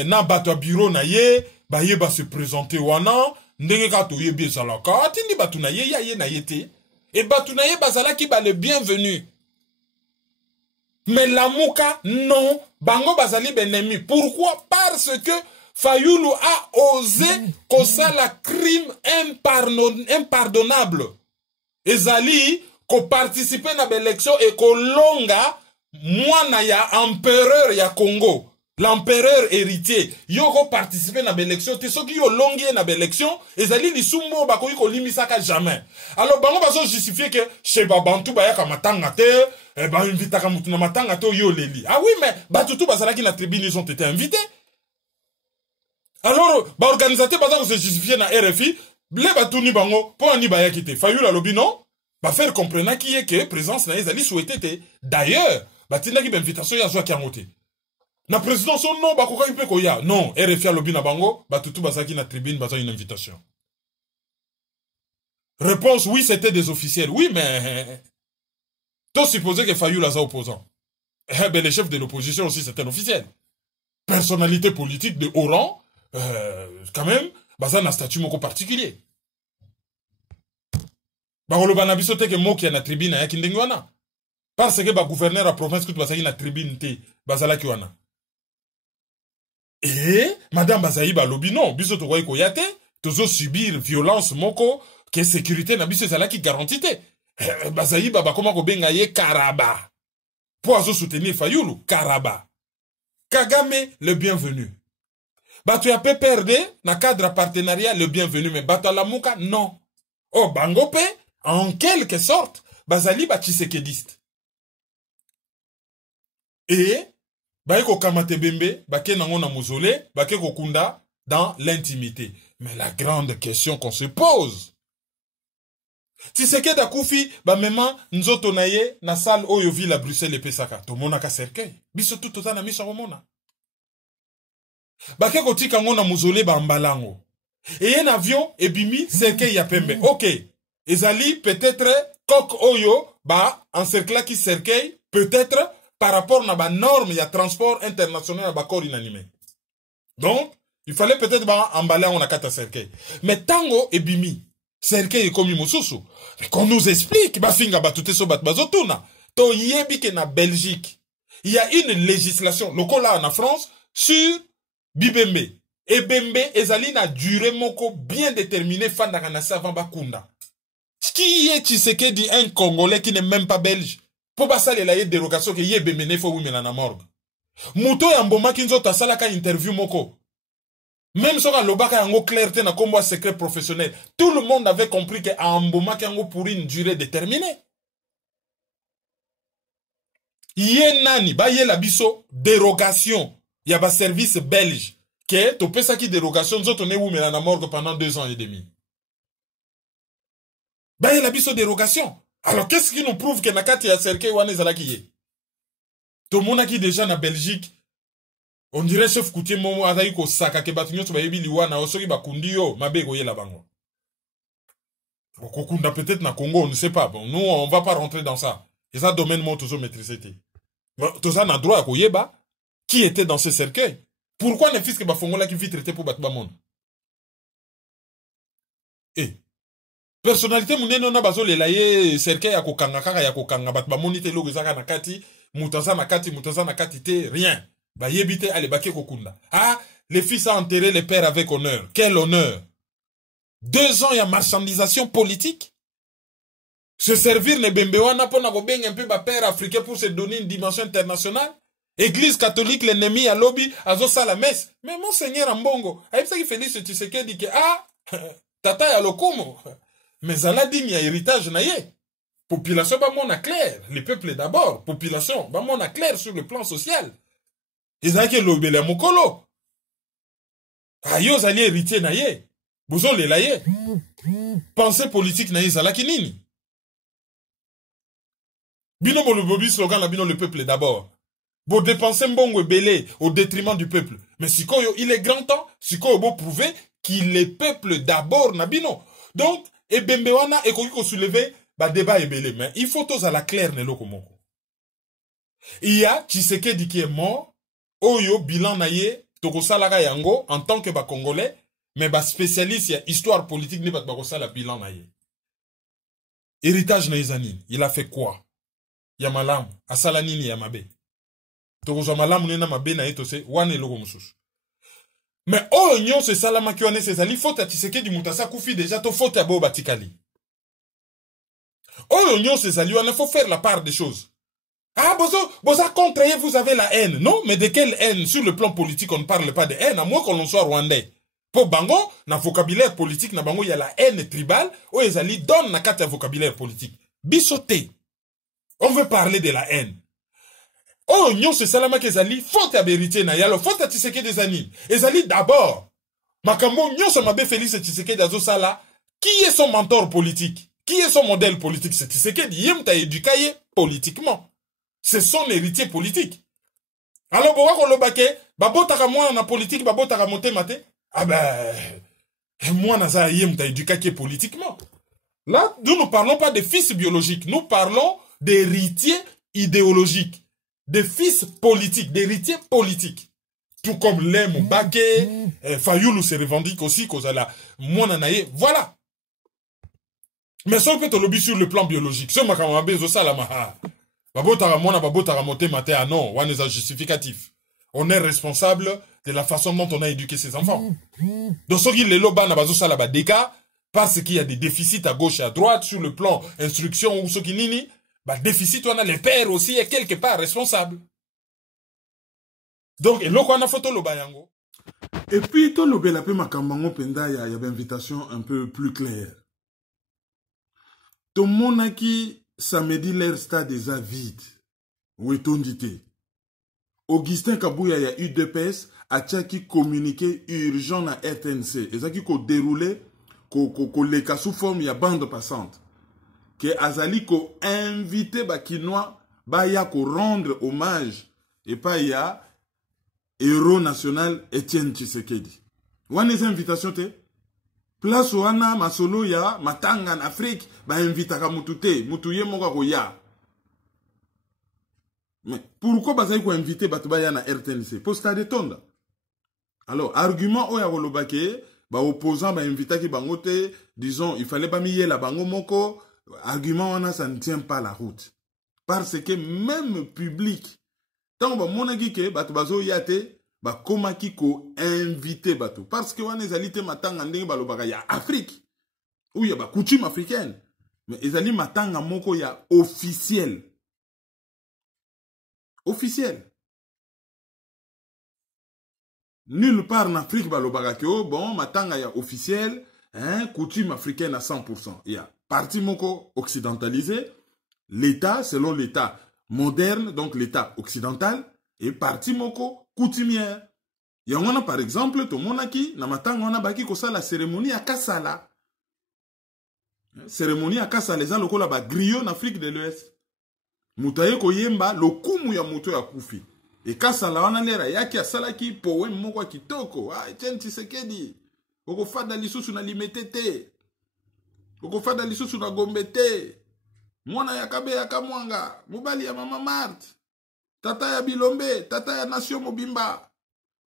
na bato bureau na ye, ba ye ba se présenter wana, ndenge ka to ye bi zalaka, atindi batu na ye ya ye na ye te. Et batu na ye bazala ki ba le bienvenu. Mais la mouka, non, bango bazali benemi. Pourquoi? Parce que Fayoulou a osé causer la crime impardonnable. Ezali, ko participer na l'élection et ko longa, mwana ya empereur ya Congo. L'empereur héritier. Yo ko participer na l'élection, te soki yo longi na l'élection, ezali li sumbo bakoyi ko limisaka jamais. Alors bango bazo justifier que chez Babantu bayaka matanga te, ba invitaka mutu na matanga to yo leli. Ah oui, mais batutu bazalaki na tribune, ils ont été invités. Alors, ba organisateur bazako se justifier na RFI, le batuni bango, po ani bayaki te. Fayoula lobi non, ba faire comprendre qui est que présence na ezali souhaité te. D'ailleurs, batinda ki invitation ya zwa ki angote. Na président son non, bakoka ipe koya. Non, RFI lobi na bango, batutu bazaki na tribune, bazaki une invitation. Réponse, oui, c'était des officiels. Oui, mais... Toi supposé que Fayoula est opposant. Eh ben, le chef de l'opposition aussi, c'est un officiel. Personnalité politique de haut rang, quand même, ça a un statut moko particulier. Bakoloba na biso te ke mo ki na tribune ya kindenge wana. Parce que ba gouverneur à province tout bazaki na tribune te, bazala ki wana. Et madame Bazaï balobi non, biso to koyi koyate, tozo subir violence moko que sécurité na biso zala ki garantie. Bazaï baba comment ko benga ye Karaba. Pour azo soutenir Fayoulou, Karaba. Kagame le bienvenu. Batu ya pe perdre na cadre partenariat le bienvenu, mais batu la muka non. Oh bangope en quelque sorte bazali ba tshisekediste. Et Baeko Kamate Bembe, Bake Nango na Mozole, Bake Kokunda dans l'intimité. Mais la grande question qu'on se pose, Tshisekedi Akoufi, Bamema, Nzoto Naye, na salle Oyo Ville à Bruxelles et Pesaka, Tomona ka cercueil, biso tout na misa romona. Bake Kotika Ngo na Mozole Bambalango. Et un avion, Ebimi, cercueil ya Pembe. Ok. Ezali, peut-être, Kok Oyo, encercla qui cercueil, peut-être, par rapport à la norme, il y a transport international à corps inanimé. Donc, il fallait peut-être emballer en akata cercueil. Mais tango et bimi, cercueil est comme Moussousou. Mais qu'on nous explique, bafinga batute so bat bazotuna. To yebi ke na Belgique, il y a une législation, lokola en France, sur Bibembe. Et Bembe, ezali na durée moko bien déterminée, fandaka na savant bakunda. Qui est Tshisekedi un Congolais qui n'est même pas belge? Pour passer les dérogations que yé bemene fo wimela na morgue. Muto ya mboma kinzo tasalaka interview moko. Même si on a l'obaka yango clarté na combo secret professionnel, tout le monde avait compris que mboma yango pour une durée déterminée. Yé nani ba yé la biso dérogation ya ba service belge que to pesa ki dérogation nzoto ne wimela na morgue pendant 2 ans et demi. Ba yé la biso dérogation. Alors, qu'est-ce qui nous prouve que Nakati a cercueil wane zalaki ye? Tout le monde qui déjà na Belgique, on dirait chef Koutié Momo Azaï ko saka ke batunyo to bayebi liwana osoki bakundi yo mabe goye la bango. Kokunda peut-être na Congo, on ne sait pas. Bon, nous on va pas rentrer dans ça. Et ça domaine mo toujours maîtrisé. Tout ça na droit à koyeba qui était dans ce cercueil. Pourquoi ne fils que bafongola qui vit traité pour battre monde? Eh personnalité muneno na bazo lelaye cercueil ya kokanga kaka ya kokanga bat ba monite logo zaka na kati mutaza na kati te rien ba yebite ale bake kokunda. Ah les fils a enterré les pères avec honneur. Quel honneur? 2 ans, il y a marchandisation politique. Se servir les bembewana pour n'avoir un peu de père africain pour se donner une dimension internationale. Église catholique, l'ennemi à lobby, à zosa la messe. Mais Monseigneur Ambongo, avec ça qui Félix Tshisekedi dit que, ah, tata ya lokumo. Mais Allah dit qu'il y a héritage naïe. Population, bah, mon clair. Les peuples d'abord. Population, bah, mon clair sur le plan social. Ils ont que l'obélé mokolo. Ayo, zali héritier naïe. Bouzon les laïe. Pensée politique naïe, zala kinini. Bino molobobi slogan la bino le peuple d'abord. Vous dépensez mbongo belé au détriment du peuple. Mais sikoyo, il est grand temps, sikoyo beau prouver qu'il est peuple d'abord nabino. Donc, et bembewana et koki ko soulever, bah débat est belé. Mais il faut tous à la claire ne lokomoko. Il y a Tshisekedi qui est mort, oyo bilan naye, toko salaga yango, en tant que ba congolais, mais ba spécialiste ya histoire politique ne ba sala bilan naye. Héritage naïzanine, il a fait quoi? Yamalam, asala nini yamabe. Tokozo malamu nena mabe na etose wane loko mususu. Mais oh nyon se salama ki wane se zali faute à Tshisekedi mutasa koufi déjà to faute à bo batikali. Oh nyon se zali wane faut faire la part des choses. Ah boza contre vous avez la haine. Non, mais de quelle haine? Sur le plan politique on ne parle pas de haine à moins qu'on soit rwandais. Pour bango na vocabulaire politique na bango il y a la haine tribale ou ezali donne na kata vocabulaire politique. Bisoté. On veut parler de la haine. Oh, nyon se salama ke zali, faute à vérité na yalo, faute à Tshisekedi des années. Et zali d'abord, makambo nyon se mabe Félix Tshisekedi azo sala, qui est son mentor politique? Qui est son modèle politique? C'est Tshisekedi, yem ta éduqué politiquement. C'est son héritier politique. Alors, bon, on le baquet, babo taka moi na politique, babo taka monte mate. Ah ben, moi na za yem ta éduqué politiquement. Là, nous parlons pas de fils biologiques, nous parlons d'héritiers idéologiques. Des fils politiques, d'héritiers politiques. Tout comme Lem, Baké, Fayoulou se revendique aussi, Kozala, Mouananaye, voilà. Mais ça peut te lobby sur le plan biologique. Ce makamabé, Zosa la maha. Babo taramona, babo taramote mate, ah non, on est un justificatif. On est responsable de la façon dont on a éduqué ses enfants. Donc, ce qui est loba, nabazosa la badeka, parce qu'il y a des déficits à gauche et à droite, sur le plan instruction ou ce qui nini, bah, déficit, on a les pères aussi, et quelque part responsable. Donc, et là, on a photo le bayango. Et puis, tout le bel appel Makambango Penda, il y a une invitation un peu plus claire. Tout le monde qui, samedi, l'air stade des vide. Où est-on dit? Augustin Kabouya, il y a eu UDPS, a qui communiqué urgent à RTNC. Et ça qui a déroulé, les cas sous forme, il y a bande passante. Que Azali ko invité Bakinois Baya ko rendre hommage et pas ya héros national Etienne Tshisekedi. Wane les invitations te place wana masolo ya matanga en Afrique ba invitaka mutute mutuye moka ko ya. Mais pourquoi bazali ko inviter batu baya na RTNC pour stade tonda. Alors argument oya kolobake ba opposant ba invitaki bangote disons il fallait pas miyer la bango moko. Argument, ça ne tient pas la route. Parce que même public, tant que mon agike, bazo yate, koma kiko invité bato. Parce que on est allé matanga ndenge balobaka ya Afrique. Où il y a coutume africaine. Mais ils allient matanga moko ya officiel. Officiel. Nulle part en Afrique balobaka ke bon matanga ya officiel, hein, coutume africaine à 100%. Il y a parti moko occidentalisé, l'État, selon l'État moderne, donc l'État occidental, et parti moko coutumière. Il y a par exemple, tout le monde qui, na matanga on a baki kosa la cérémonie à Kassala. Cérémonie à Kassala, les gens locaux là-bas, griot en Afrique de l'Ouest. Moutaye koyemba, le kumu ya muto ya kufi. Et Kassala on a l'air, yaki asala ki poem moko kitoko, ah, Etienne Tshisekedi. Oko fada lisusu na limetete. Oko fada lisusu na gombete. Mwana ya kabe ya kamwanga. Mubali ya mama Mart. Tata ya Bilombe. Tata ya Nation Mobimba.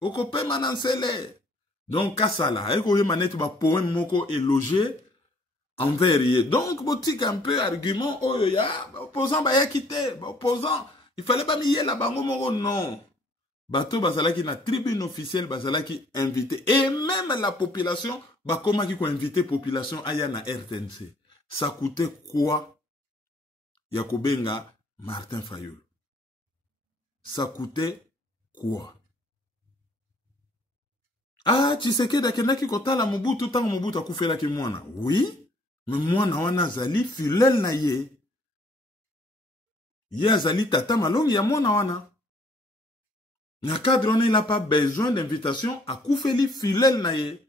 Oko pema nansele. Donc, Kassala. Eko yemanet ba poème moko élogé envers ye. Donc, botique un peu argument. Oh ya. Opposant ba ya kite. Opposant. Il fallait pas miye la bango moko. Non. bato bazalaki na tribune officielle bazalaki invité et même la population bakomaki ko invité population aya na RTNC. Ça coûtait quoi ya kobenga Martin Fayulu? Ça coûtait quoi? Ah, Tshisekedi akendaki kotala Mobutu tango Mobutu akufelaki mwana. Oui, mais mwana wana zali filel na ye. Ye azali tata malongi ya mwana wana. Na cadre on il n'a pas besoin d'invitation akufeli filel na ye.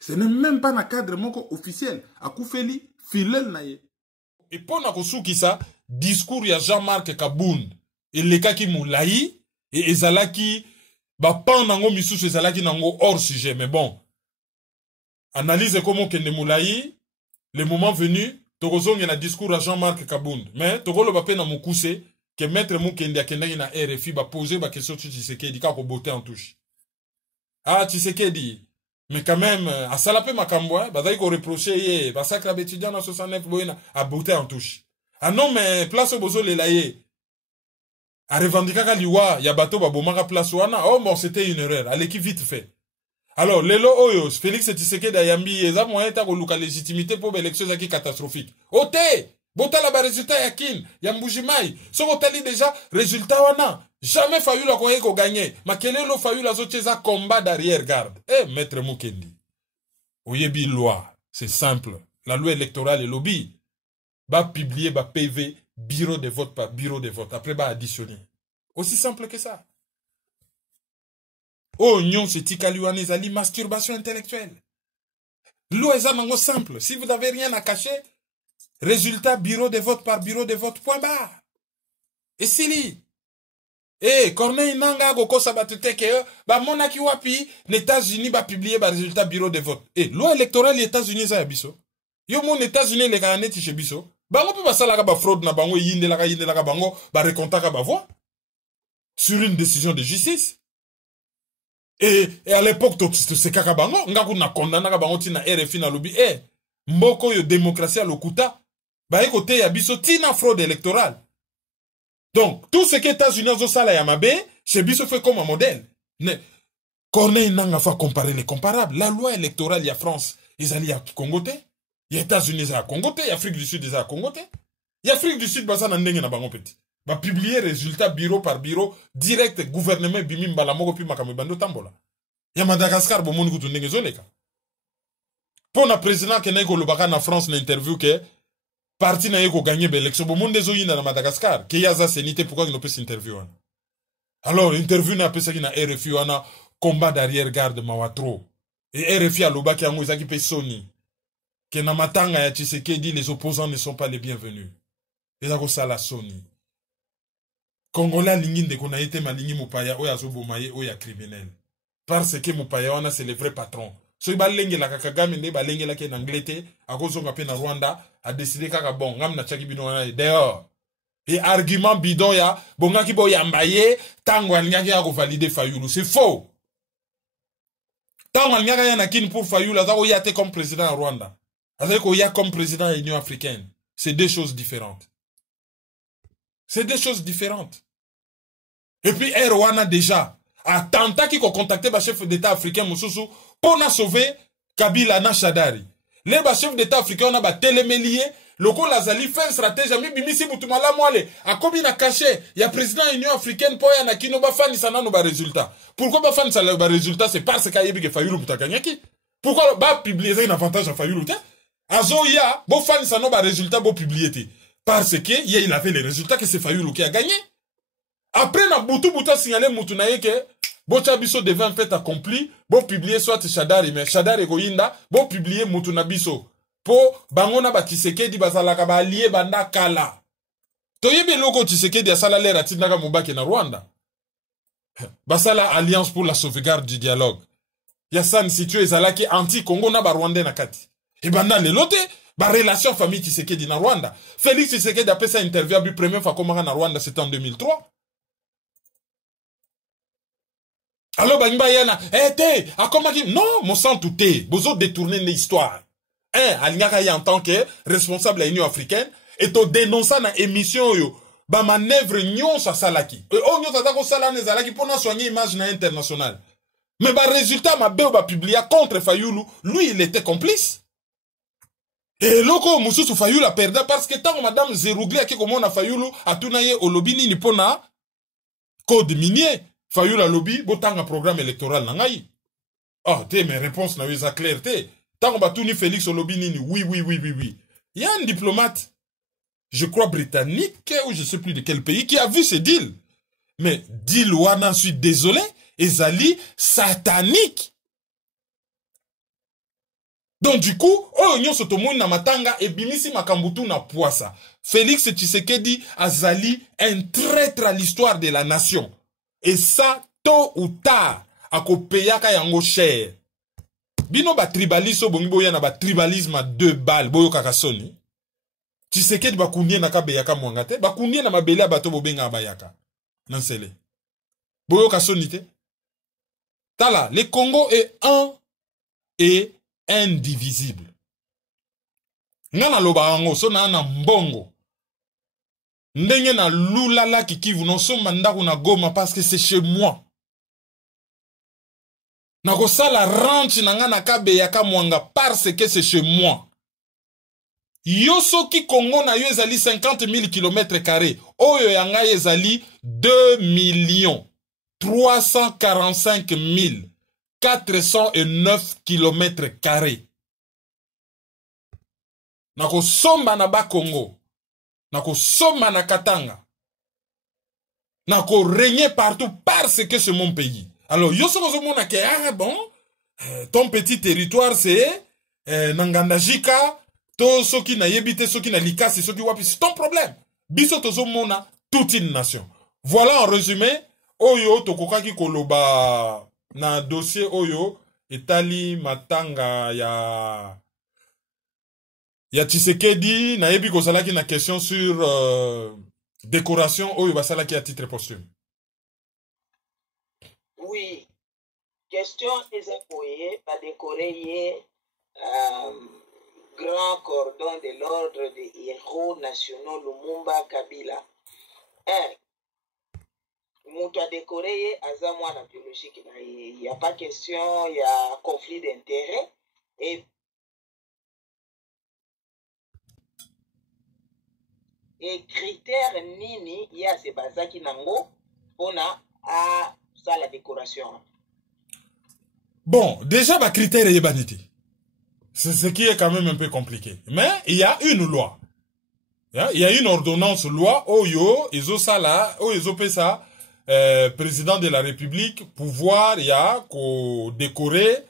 Ce n'est même pas na cadre moko officiel. Akufeli filel na ye. Et pour na kosukisa discours ya Jean-Marc Kabound elekaki moulayi et ezalaki ba pan nango misusu ezalaki nango hors sujet. Mais bon, analyse comment kende moulayi, le moment venu tokozonge na discours à Jean-Marc Kabound. Mais tokolo ba pe na mukuse que maître Mukende akendaki na RFI ba poser ba question sur Tshisekedi ka ko botter en touche. Ah, Tshisekedi, mais quand même à salape makambo ba dai ko reprocher ye ba sacre étudiant en 69 boyena a botter en touche. Ah non, mais place au bozo le laye. A revendiquer liwa ya bato ba bomaka place wana. Oh bon, c'était une erreur. Allez qui vite fait. Alors, lelo oyos, Félix Tshisekedi ayambi eza moyen ta ko luka légitimité pour élection zaki catastrophique. Ote, bota la ba résultat ya kin, ya mbujimai. So otali déjà résultat wana. Jamais Fayulu a koye ko gagner. Makelelo Fayulu a zocheza combat d'arrière garde. Eh, maître Mukendi. Oyebi loi, c'est simple. La loi électorale et lobby. Va publier, va PV, bureau de vote par bureau de vote. Après, va additionner. Aussi simple que ça. Oh, non, c'est Tikaliouane Zali, masturbation intellectuelle. L'eau est un simple. Si vous n'avez rien à cacher, résultat, bureau de vote par bureau de vote, point barre. Et Sili. Eh, Corneille Nanga, Goko Sabatuteke, bah, monaki wapi, les États-Unis, va publier, bah, résultat, bureau de vote. Eh, loi électorale, les États-Unis, ça, biso. Yo, mon États-Unis, les Canadiens, chez biso. Bango peut passer la fraude na bango yinde la bango ba recontaka ba voix sur une décision de justice. Et à l'époque c'est kaka bango ngaku na condamna ka bango tina RFI na lobby mboko yo démocratie à lokuta ba écoute ya biso tina fraude électorale. Donc tout ce que les États-Unis ont sala ya mabe chez biso fait comme un modèle. Ne Corneille nanga fa comparer les comparables. La loi électorale ya France ils allaient à Congo. Il y a États-Unis à Congo, il y a Afrique du Sud à Congo, il y a Afrique du Sud basa na ndenge na bango petit. Va publier résultat bureau par bureau direct gouvernement bimim balamoko pi makambo bando tambola. Il y a Madagascar bo moni kutu ndenge zoleka. Pour na président ke na ko lobaka na France l'interview que parti na yeko gagner l'élection bo monde zo yina na Madagascar ke yaza senité pourquoi il ne peut s'interview. Alors interview na pesa ki na RFI wana combat d'arrière garde mawatro. Et RFI a lobaki yango ezaki pe soni. Que na matanga ya Tshisekedi les opposants ne sont pas les bienvenus. Et ça ça la soni. Congolais lingi de kona été malingi mupaya oya zobomaye oya criminel. Parce que mupaya wana c'est le vrai patron. So ba lenge la Kagame nde ba lenge la ke na Angleterre a kozonga pe na Rwanda a décidé kaka bon ngam na chaki bino wana dehors. Et argument bidon ya bonga ki bo yambaye tango alingaki ya ko valider Fayulu, c'est faux. Tango alingaki ya na kin pour Fayulu azako yate comme président en Rwanda. Avec qu'il y a comme président de l'Union africaine. C'est deux choses différentes. C'est deux choses différentes. Et puis, Rwanda déjà, a tenté qu'il contacté le chef d'État africain, Moussoussou, pour sauver Kabila na Shadari. Les chefs d'État africains ont télémélié, le coup Lazali fait une stratégie, mais Bimisi Boutoumala Moale, a combien a caché, il y a président de l'Union africaine pour y a qui n'a pas fait de résultat. Pourquoi pas faire de résultat? C'est parce qu'il y a Fayulu Boutaganyaki. Pourquoi pas publier un avantage à Fayulu? Azo ya, bo fan sa no ba résultat bo publié. Parce que il avait les résultats que c'est Fayulu qui a gagné. Après na butu signalé mutu na yeke, bo chabiso devant un fait accompli, bo publier soit Shadari mais Shadari goyinda, bo publier mutu na biso. Po bangona ba Tshisekedi bazalaka ba allié banda kala. Toyebe loko Tshisekedi asala lera tindaka mubake na Rwanda. Basala alliance pour la sauvegarde du dialogue. Yasan situé zalaki anti-Congo na ba Rwandais na kati. Et pendant les lotés, la relation famille Tshisekedi na Rwanda. Félix Tshisekedi a fait sa interview la première fois comme na Rwanda, c'était en 2003. Alors, Bangba yana, non, mon sang tout est, vous détourné l'histoire. Alingaka en tant que responsable de l'Union africaine, et to dénonçant na émission yo, ba manœuvre nyonso asalaki oyo nyonso aza kosala wana ezalaki mpona soigner image na international. Mais ba résultat mabe ba publia contre Fayulu, lui il était complice. Et loko mususu Fayulu a perdu parce que tant madame Zerougli a komona Fayulu atuna ye olobini ni pona code minier. Fayulu a lobby botanga programme électoral na ngai. Ah, te mes réponses na wisa clair te. Tant batuni Félix olobini ni oui. Il y a un diplomate, je crois britannique ou je sais plus de quel pays qui a vu ce deal. Mais deal wana, je suis désolé, ezali satanique. Donc du coup, oh nyonso tomoni na matanga et bimisi makambutu na poisa. Félix Tshisekedi azali un traître à l'histoire de la nation. Et ça, tôt ou tard, akopeyaka yango cher. Bino ba tribalisme bongi boya na ba tribalisme à 2 balles boyo kakasoni. Tshisekedi bakunye na kabeyaka mwangate, bakunye na mabele bato bobenga bayaka. Nansele. Boyo kasoni te. Tala, le Congo est un et indivisible. Ngana loba ngo so na mbongo. Ndenge na lulala kikivu no so mandaku na Goma parce que c'est chez moi. Na kosala ranch na ngana kabeyaka mwanga parce que c'est chez moi. Yo soki Congo na yo ezali 50 000 km². Oyo yanga ezali 2 345 409 km². Nako somba na ba Congo. Nako somba na Katanga. Nako régner partout parce que c'est mon pays. Alors, yo soko zomona ke bon, ton petit territoire c'est Nangandajika. To soki na yebite, soki na likasi, soki wapi, c'est ton problème. Biso tozo mona toute une nation. Voilà en résumé, oyo tokokaki koloba na dossier oyo etali matanga ya Tshisekedi na yebi kozalaki na question sur décoration oyo basalaki à titre posthume. Oui, question ezekoye ba décorer grand cordon de l'ordre des héros nationaux Lumumba Kabila. Moutou a décoré aza mwana biologique. Il n'y a pas question, il y a conflit d'intérêt. Et critères nini, il y a ces bazaki nango, on a ça la décoration. Bon, déjà, bah, critères et banité. C'est ce qui est quand même un peu compliqué. Mais il y a une loi. Il y a une ordonnance loi, oyo, iso sala, oyo pesa, président de la République, pouvoir, il y a, ko décorer.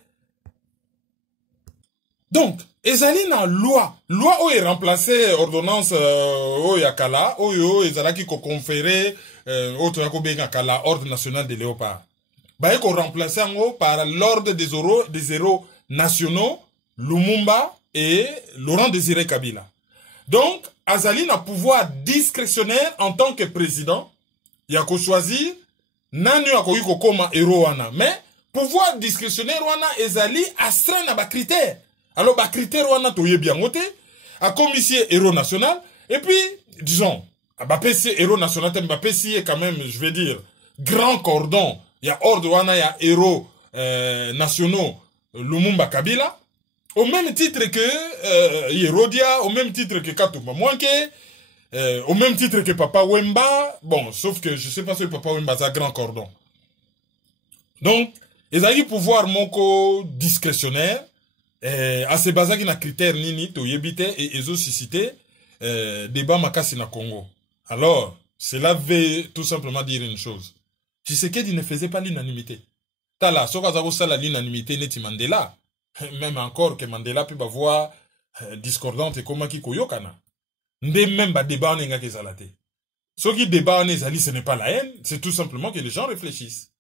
Donc, ezali na loi. Loi oyo remplacé ordonnance, oyo yakala, oyo, ezala ki ko conféré, autre yako benga kala, ordre national de léopard. Bah, ko remplacé en haut par l'ordre des héros nationaux, Lumumba et Laurent Désiré Kabila. Donc, azali na pouvoir discrétionnaire en tant que président, yako choisir, nani yako yiko koma héros wana. Mais, pouvoir discrétionnaire wana, ezali astreint na ba critère. Alors, ba critère wana toye bien noté, a commissaire héros national, et puis, disons, ba PC héros national, ba PC quand même, je vais dire, grand cordon, il y a ordre wana, il y a héros nationaux, Lumumba Kabila, au même titre que Yerodia, au même titre que Katouma Mwanke, au même titre que Papa Wemba, bon, sauf que je sais pas si Papa Wemba a grand cordon. Donc, ils ont eu pouvoir moko discrétionnaire, à se baser sur les critères nini, to yebite, et ils ont suscité débat makasi na Congo. Alors, cela veut tout simplement dire une chose. Tshisekedi ne faisait pas l'unanimité. Tala, sokazago sala l'unanimité neti Mandela. Même encore que Mandela peut avoir discordante et comment qui koyokana. Nde même ba débat on nga kezalate. Ce qui débat on ezali, ce n'est pas la haine, c'est tout simplement que les gens réfléchissent.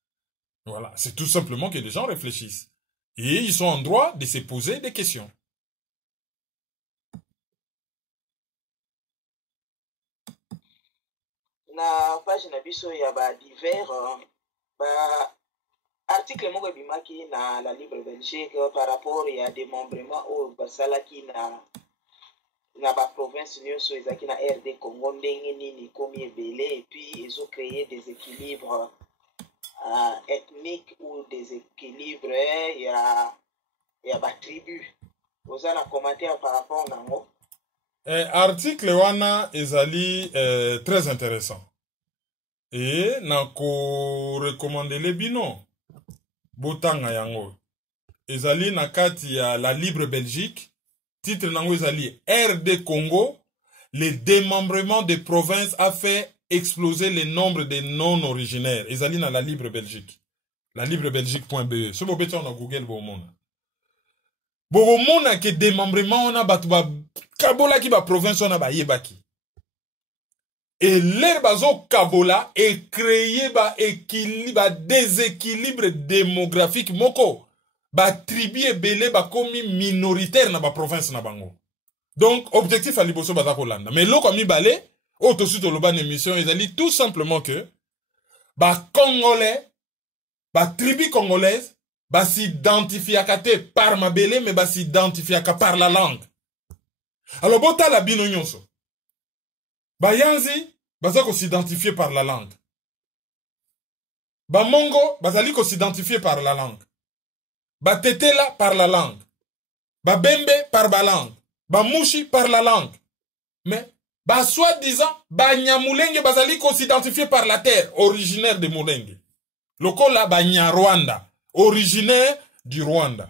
Voilà, c'est tout simplement que les gens réfléchissent. Et ils sont en droit de se poser des questions. Na page na biso ya ba divers article moko ebimaki na la Libre Belgique par rapport à démembrement au basalaki na baprovince nyonso ezalaki na RD Congo ndenge nini komi ebele et puis ils ont créé des équilibres ethniques ou des équilibres ya batribu. Vous avez un commentaire par rapport à nango? Article wana ezali très intéressant. Et nako recommander les bino botanga yango. Ezali na kati ya la Libre Belgique. Titre nango ezali RD Congo, le démembrement des provinces a fait exploser le nombre de non-originaires. Ezali na la Libre Belgique. La librebelgique.be. Ce bobeta on a Google bomona. Bomona ke démembrement on a batuba kabola ki ba province on a ba yebaki. Et l'herbazo kabola est créé ba équilibre, ba déséquilibre démographique moko. Ba tribu ebele ba komi minoritaire na ba province na bango. Donc objectif à liboso ba kolanda. Mais loko mi balé auto suite loba émission ezali tout simplement que ba congolais ba tribu congolaise ba s'identifier par mabele mais ba s'identifier par la langue. Alors bota la bino nyonso. Ba yanzi baza ko s'identifier par la langue. Ba mongo bazali ko s'identifier par la langue. Ba tetela par la langue. Ba bembe par la langue. Ba mushi par la langue. Mais, ba soi-disant, ba nyamulenge bazali ko s'identifier par la terre, originaire de Mulenge. Lokola ba Rwanda, originaire du Rwanda.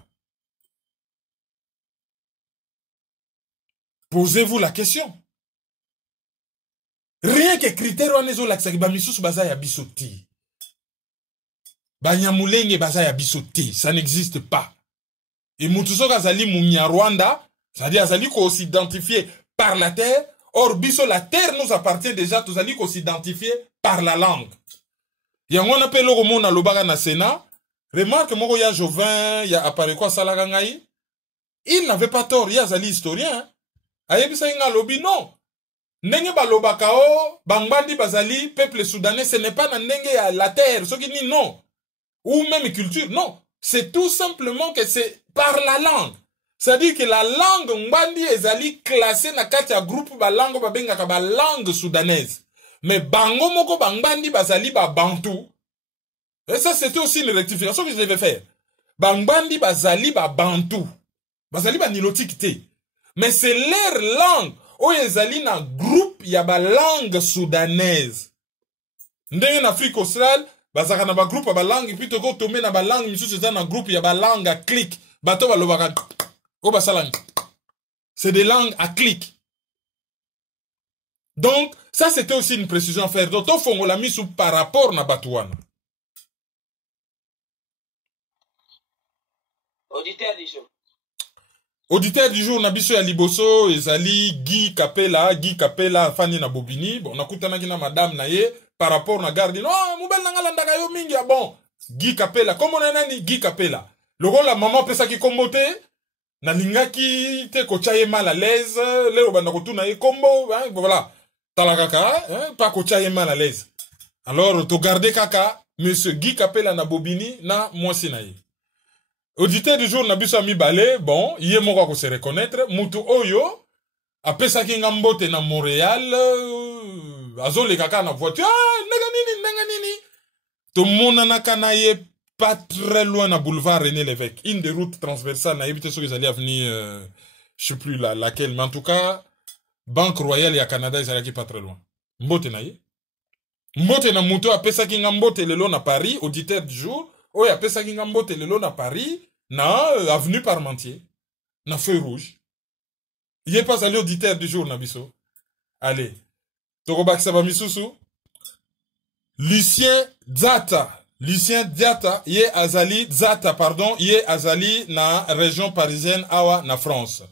Posez-vous la question. Rien que critère wanezo laksaki ba misusu baza ya bisoti. Banyamulenge baza ya bisoti, ça n'existe pas. Et mutuso kazali Rwanda, c'est-à-dire azali ko s'identifier par la terre, or biso la terre nous appartient déjà, tous ali ko s'identifier par la langue. Yango na pelo ko mona lobaka na Sénat, remarque moko ya Jovin, ya apparaît quoi salaka ngai, il n'avait pas tort, ya azali historien. Ayebisa inga lobi non. Ndenge balobaka o, bangbandi bazali peuple soudanais, ce n'est pas na ndenge ya la terre, ce qui ni non. Ou même culture, non. C'est tout simplement que c'est par la langue. C'est-à-dire que la langue Mbandi ezali classée na kati ya groupe ba langue ba bengaka ba langue soudanaise. Mais bango moko bangbandi bazali ba bantou. Et ça c'était aussi une rectification que je devais faire. Bangbandi bazali ba bantou. Bazali ba nilotique te. Mais c'est leur langue. O ezali na groupe ya ba langue soudanaise. Ndenge en Afrique australe, bazaka na ba groupe ba langue puis toko tomber na ba langue misusu za na groupe ya ba langue à clic. Bato ba lobaka c'est des langues à clic. Donc, ça c'était aussi une précision à faire. Donc, on fait la mise par rapport à Batouana. Auditeur du jour. Auditeur du jour, Nabiso ya Liboso, Ezali, Guy Capella, Fanny na Bobini. Bon, on a koutana na madame na ye, par rapport na garde. Non, moubel nanga landaka yo mingi, bon. Guy Capella, comment on a Guy Capella? Le rôle la maman pesa ki kombote. Na lingaki te kochaye mal à l'aise, leo banda kotuna ye kombo, voilà. Talakaka, pas kochaye mal à l'aise. Alors, to garder kaka, monsieur Guy Capella na Bobini, na mwasi na ye. Auditeur du jour na biso ami balé, bon, yé moko ko se reconnaître, mutu oyo, apesa ki ngambote na Montréal, azole kaka na voiture, nega nini. To mona na kana ye, pas très loin na boulevard René Lévesque, une des routes transversales, na évité ceux qui allaient venir, je sais plus laquelle, mais en tout cas, Banque Royale ya Canada, ils allaient pas très loin. Mbote na ye. Mbote na muto a pesa ki ngambote lelo na Paris, auditeur du jour, oh a pesa ki ngambote lelo na Paris, na avenue Parmentier, na feu rouge. Il est pas allé auditeur du jour na biso. Allez. Toko bakisa misusu. Lucien Diata, ye azali na région parisienne awa na France.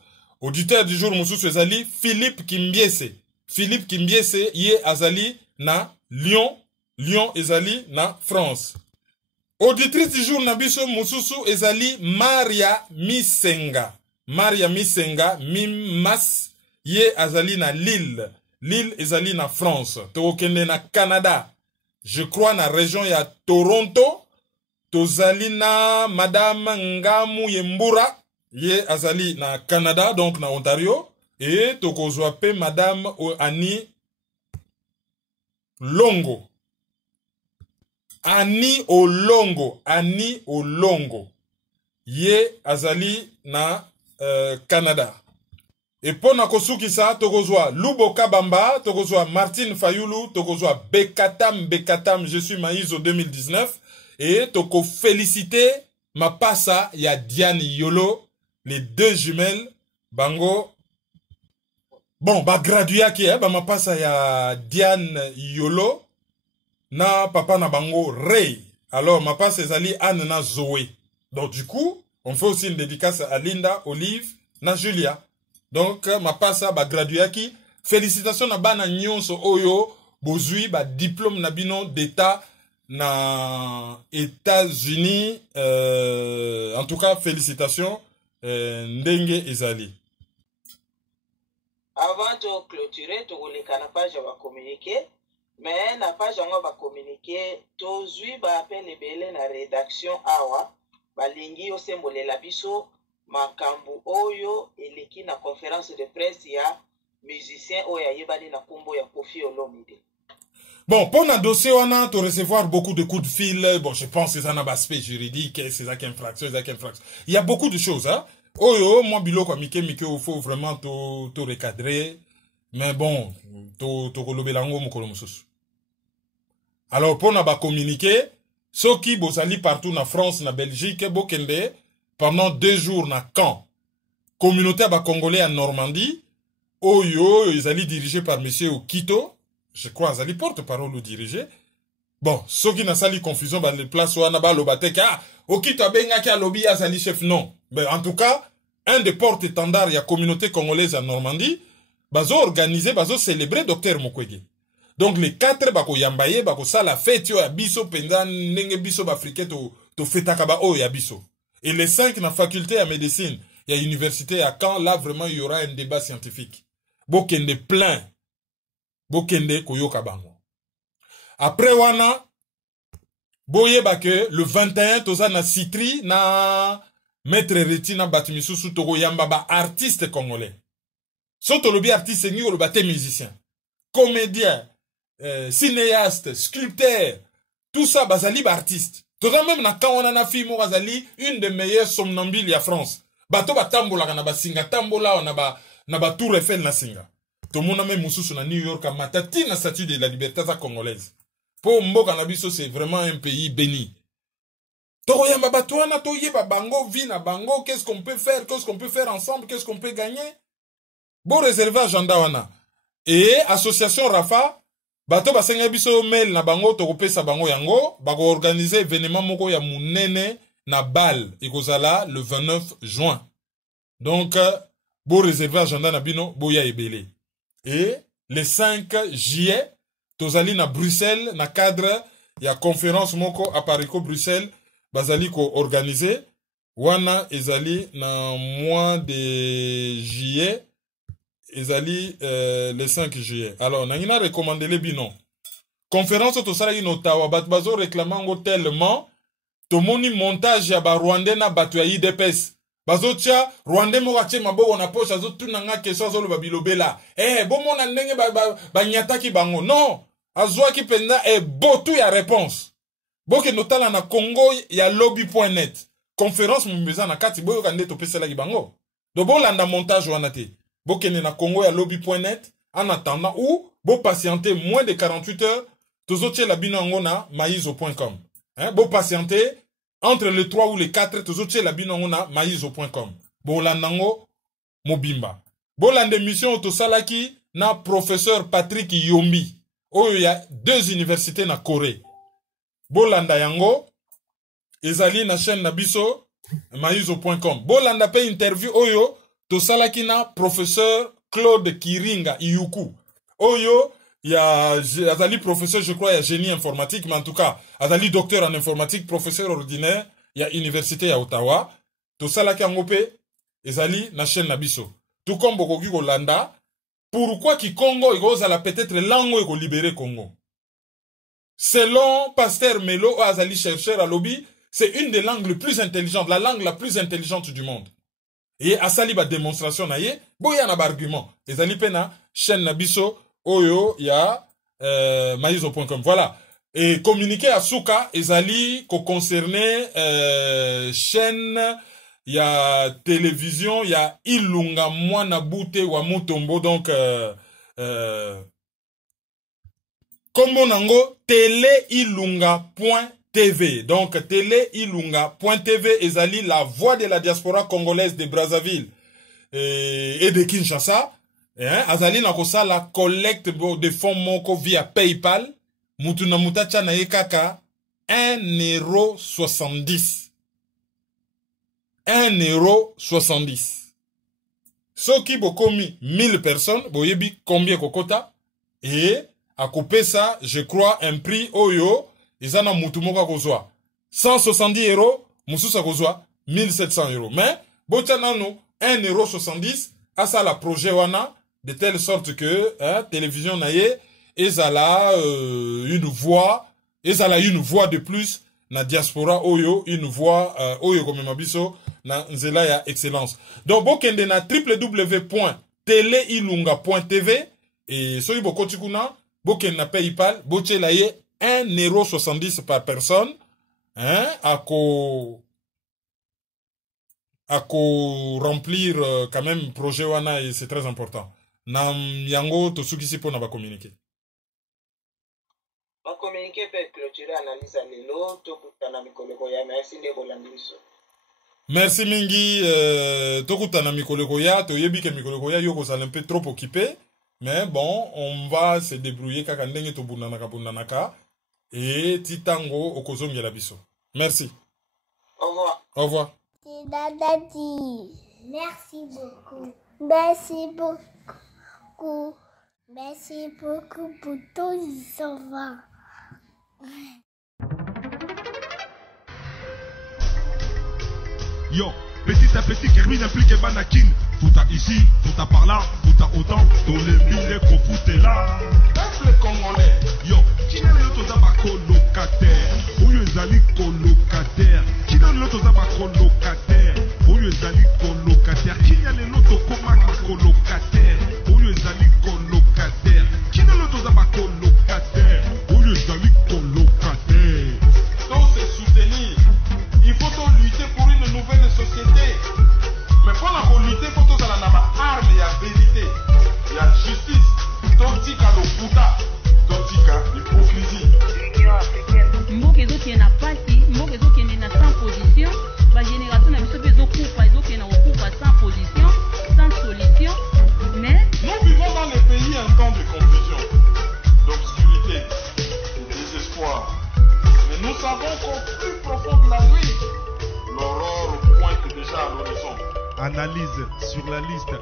Auditeur du jour mususu ezali Philippe Kimbiese, ye azali na Lyon ezali na France. Auditrice du jour na biso mususu ezali Maria Misenga, Mimas, ye azali na Lille ezali na France. Tokende na Canada. Je crois na région ya Toronto, tozali na Madame Ngamu Yembura, ye azali na Canada, donc na Ontario, Et tokozwa pe Madame Annie Longo. Annie Olongo. Annie Olongo. Ye azali na Canada. Et pour na kosukisa tokozwa Luboka Bamba, tokozwa Martine Fayulu, tokozwa Bekatam, je suis Maïso 2019. Et toko féliciter ma passa ya Diane Yolo, les deux jumelles, bango. Bon, ba graduya ki ma passa ya Diane Yolo, na papa na bango Ray. Alors ma passe ezali Anne na Zoé. Donc du coup, on fait aussi une dédicace à Linda, Olive, na Julia. Donc ma passe ba graduya ki. Félicitations na bana nyonso oyo bozui ba diplôme na bino d'état na États-Unis. En tout cas, félicitations ndenge ezali. Avant de clôturer, tu voulais qu'à la page va communiquer. Mais la page va communiquer. Tozui ba appel ebele na rédaction awa. Balingi o symbole la biso. Makambu oyo eleki na conférence de presse ya musicien oya yebani na kombo ya Koffi Olomide. Bon, pour un dossier, on a recevoir beaucoup de coups de fil. Bon, je pense que c'est un aspect juridique, c'est ça qui infraction, c'est ça qui infraction. Il y a beaucoup de choses, hein. Oh, yo, moi, bilo, quoi, Mike, il faut vraiment tout recadrer. Mais bon, tout kolobelango, mokolo mosusu. Alors, pour n'a pas communiquer, ceux qui bosali partout na France, na Belgique, bokende, pendant 2 jours na Caen, communauté ba congolais en Normandie, oh yo, ils allaient dirigés par monsieur Okito, je crois, ils allaient porte-parole ou diriger. Bon, ceux qui n'a sali confusion, bah, les places où on a le batek, ah, Okito abenga ki a lobby a sali chef, non. Mais en tout cas, un des porte-étendards, il y a communauté congolaise en Normandie, bazo organisé, bazo célébrer Dr Mukwege. Donc les 4 bako yambaye, bako sa la fête yo ya biso, pendan nenge biso bafrike to fetakaba o ya biso. Et les 5 na faculté à médecine, il y a université à Caen, là vraiment il y aura un débat scientifique. Bokende plein. Bokende koyoka bango. Après wana, boye bake le 21 toza na Citri na Maître Retina Batimisusu Togo Yamba ba artiste congolais. Soto lobi artiste ni le bate musicien, comédien, cinéaste, sculpteur, tout ça bazali ba artiste. Toza même na quand on a na fille mo bazali une des meilleures somnambules ya France. Bato batambola kana ba singa tambola na ba Tour Eiffel na singa. To mona même mususu na New York matati na statue de la liberté za congolaise. Pour mboka na biso c'est vraiment un pays béni. Toko yamba batouana to yeba bango vi na bango, qu'est-ce qu'on peut faire ensemble, qu'est-ce qu'on peut gagner? Bon réservé agenda wana. Et association Rafa bato basenga biso mail na bango to kopesa bango yango bako organiser événement moko ya munene na Bâle ekozala le 29 juin. Donc bon réservé agenda na bino boya ebele. Et le 5 juillet tozali na Bruxelles na cadre ya conférence moko à Paris Bruxelles bazali ko organiser wana ezali na mois de juillet. Ezali le 5 juillet. Alors, on a recommandé les binon. Conférence au Tosala Ottawa, Batbazo réclamant tellement, Tomoni montage ya ba Rwandais na batu ya IDPS. Bazo tia, Rwandais morache mabo on a poche, azo tunanga keso azo lo babilobela. Bon mon andenge ba nyataki bango. Non, azwa ki penda botu ya réponse. Boke notala na Congo ya lobby.net. Conférence mbeza na kati boyo kande topesela ki bango. Do bon landa montage wanate. Bokene na Congo ya lobby.net en attendant ou bo patienter moins de 48 heures tozoche la bino ngo na maizo.com. Hein, bo patienter entre le 3 ou le 4 tozoche la bino ngo na maizo.com. Bo landango mobimba. Bo lande mission to salaki na professeur Patrick Yombi. Oyo ya 2 universités na Corée. Bo landa yango ezali na chaîne na biso maizo.com. Bo landa pe interview oyo to salakina professeur Claude Kiringa Iyuku. Oyo, il y a Azali professeur, je crois, il y a génie informatique, mais en tout cas, Azali docteur en informatique, professeur ordinaire, il y a université à Ottawa. To salaki angope, Azali na chaîne nabiso. Tout comme Bokoki Golanda, pourquoi ki Congo igozala peut-être langue ego libérer Congo. Selon Pasteur Melo, Azali chercheur à lobby, c'est une des langues les plus intelligentes, la langue la plus intelligente du monde. et asali ba démonstration na ye boya na ba argument ezali pe na chaîne na biso oyo ya maizo.com. Voilà. Et communiquer à Souka ezali ko concerner chaîne ya télévision ya Ilunga Mwana Bute wa Mutombo, donc kombo nango teleilunga.tv. Donc teleilunga.tv ezali la voix de la diaspora congolaise de Brazzaville et de Kinshasa. Azali na kosa la collecte de fonds moko via PayPal. Mutu na mutacha na yekaka 1,70 €. 1,70 €. Soki bokomi 1000 personnes, boyebi combien kokota, et à couper ça, je crois, un prix oyo, izana mutu moka kozwa 170 €, mususa kozwa 1700 €. Mais, bocha nano 1,70 €, à ça la projet wana, de telle sorte que, télévision naye, ezala une voix de plus na diaspora oyo, une voix oyo comme mabiso na nzela ya excellence. Donc bokende na www.teleilunga.tv et soki bokoti kuna bokende na PayPal bochela ye 1,70 € par personne, à remplir quand même projet wana, et c'est très important. Na yango tosukisi po na ba communiquer. Ba communiquer peut clôturer analyse à lelo tokutana mikoleko ya merci ndeko landiso. Merci mingi, tokutana mikoleko ya toyebi ke mikoleko ya yoko sala un peu trop occupé, mais bon, on va se débrouiller kaka ndenge to bundanaka et titango okozongela biso. Merci. Au revoir. Au revoir. Dadadi. Merci beaucoup. Merci beaucoup. Merci beaucoup pour tout les enfants. Yo, petit à petit, Kermine implique Banakin. Tout à ici, tout à par là, tout à autant. Tous les milliers qu'on fout là. Peuple congolais. Yo, qui n'a l'autre d'abord colocataire? Où les alliés colocataires? Qui n'a l'autre d'abord colocataire? Où les alliés colocataires? Qui n'a l'autre colocataire? Où les alliés colocataires? Qui n'a l'autre d'abord colocataire? Où les alliés colocataires? Donc c'est soutenir. Il faut lutter pour une nouvelle société. Mais pour la lutter, il faut que la arme et la vérité. Il y a justice. Totika le puta. Totika l'hypocrisie. Mboka ezoki na pasi, mboka ezoki na sans position, ba génération na biso bezo kufa, ezoki na kufa sans position, sans solution. Mais nous vivons dans les pays un temps de confusion, d'obscurité, de désespoir. Mais nous savons qu'au plus profond de la nuit, l'aurore pointe déjà à l'horizon. Analyse sur la liste.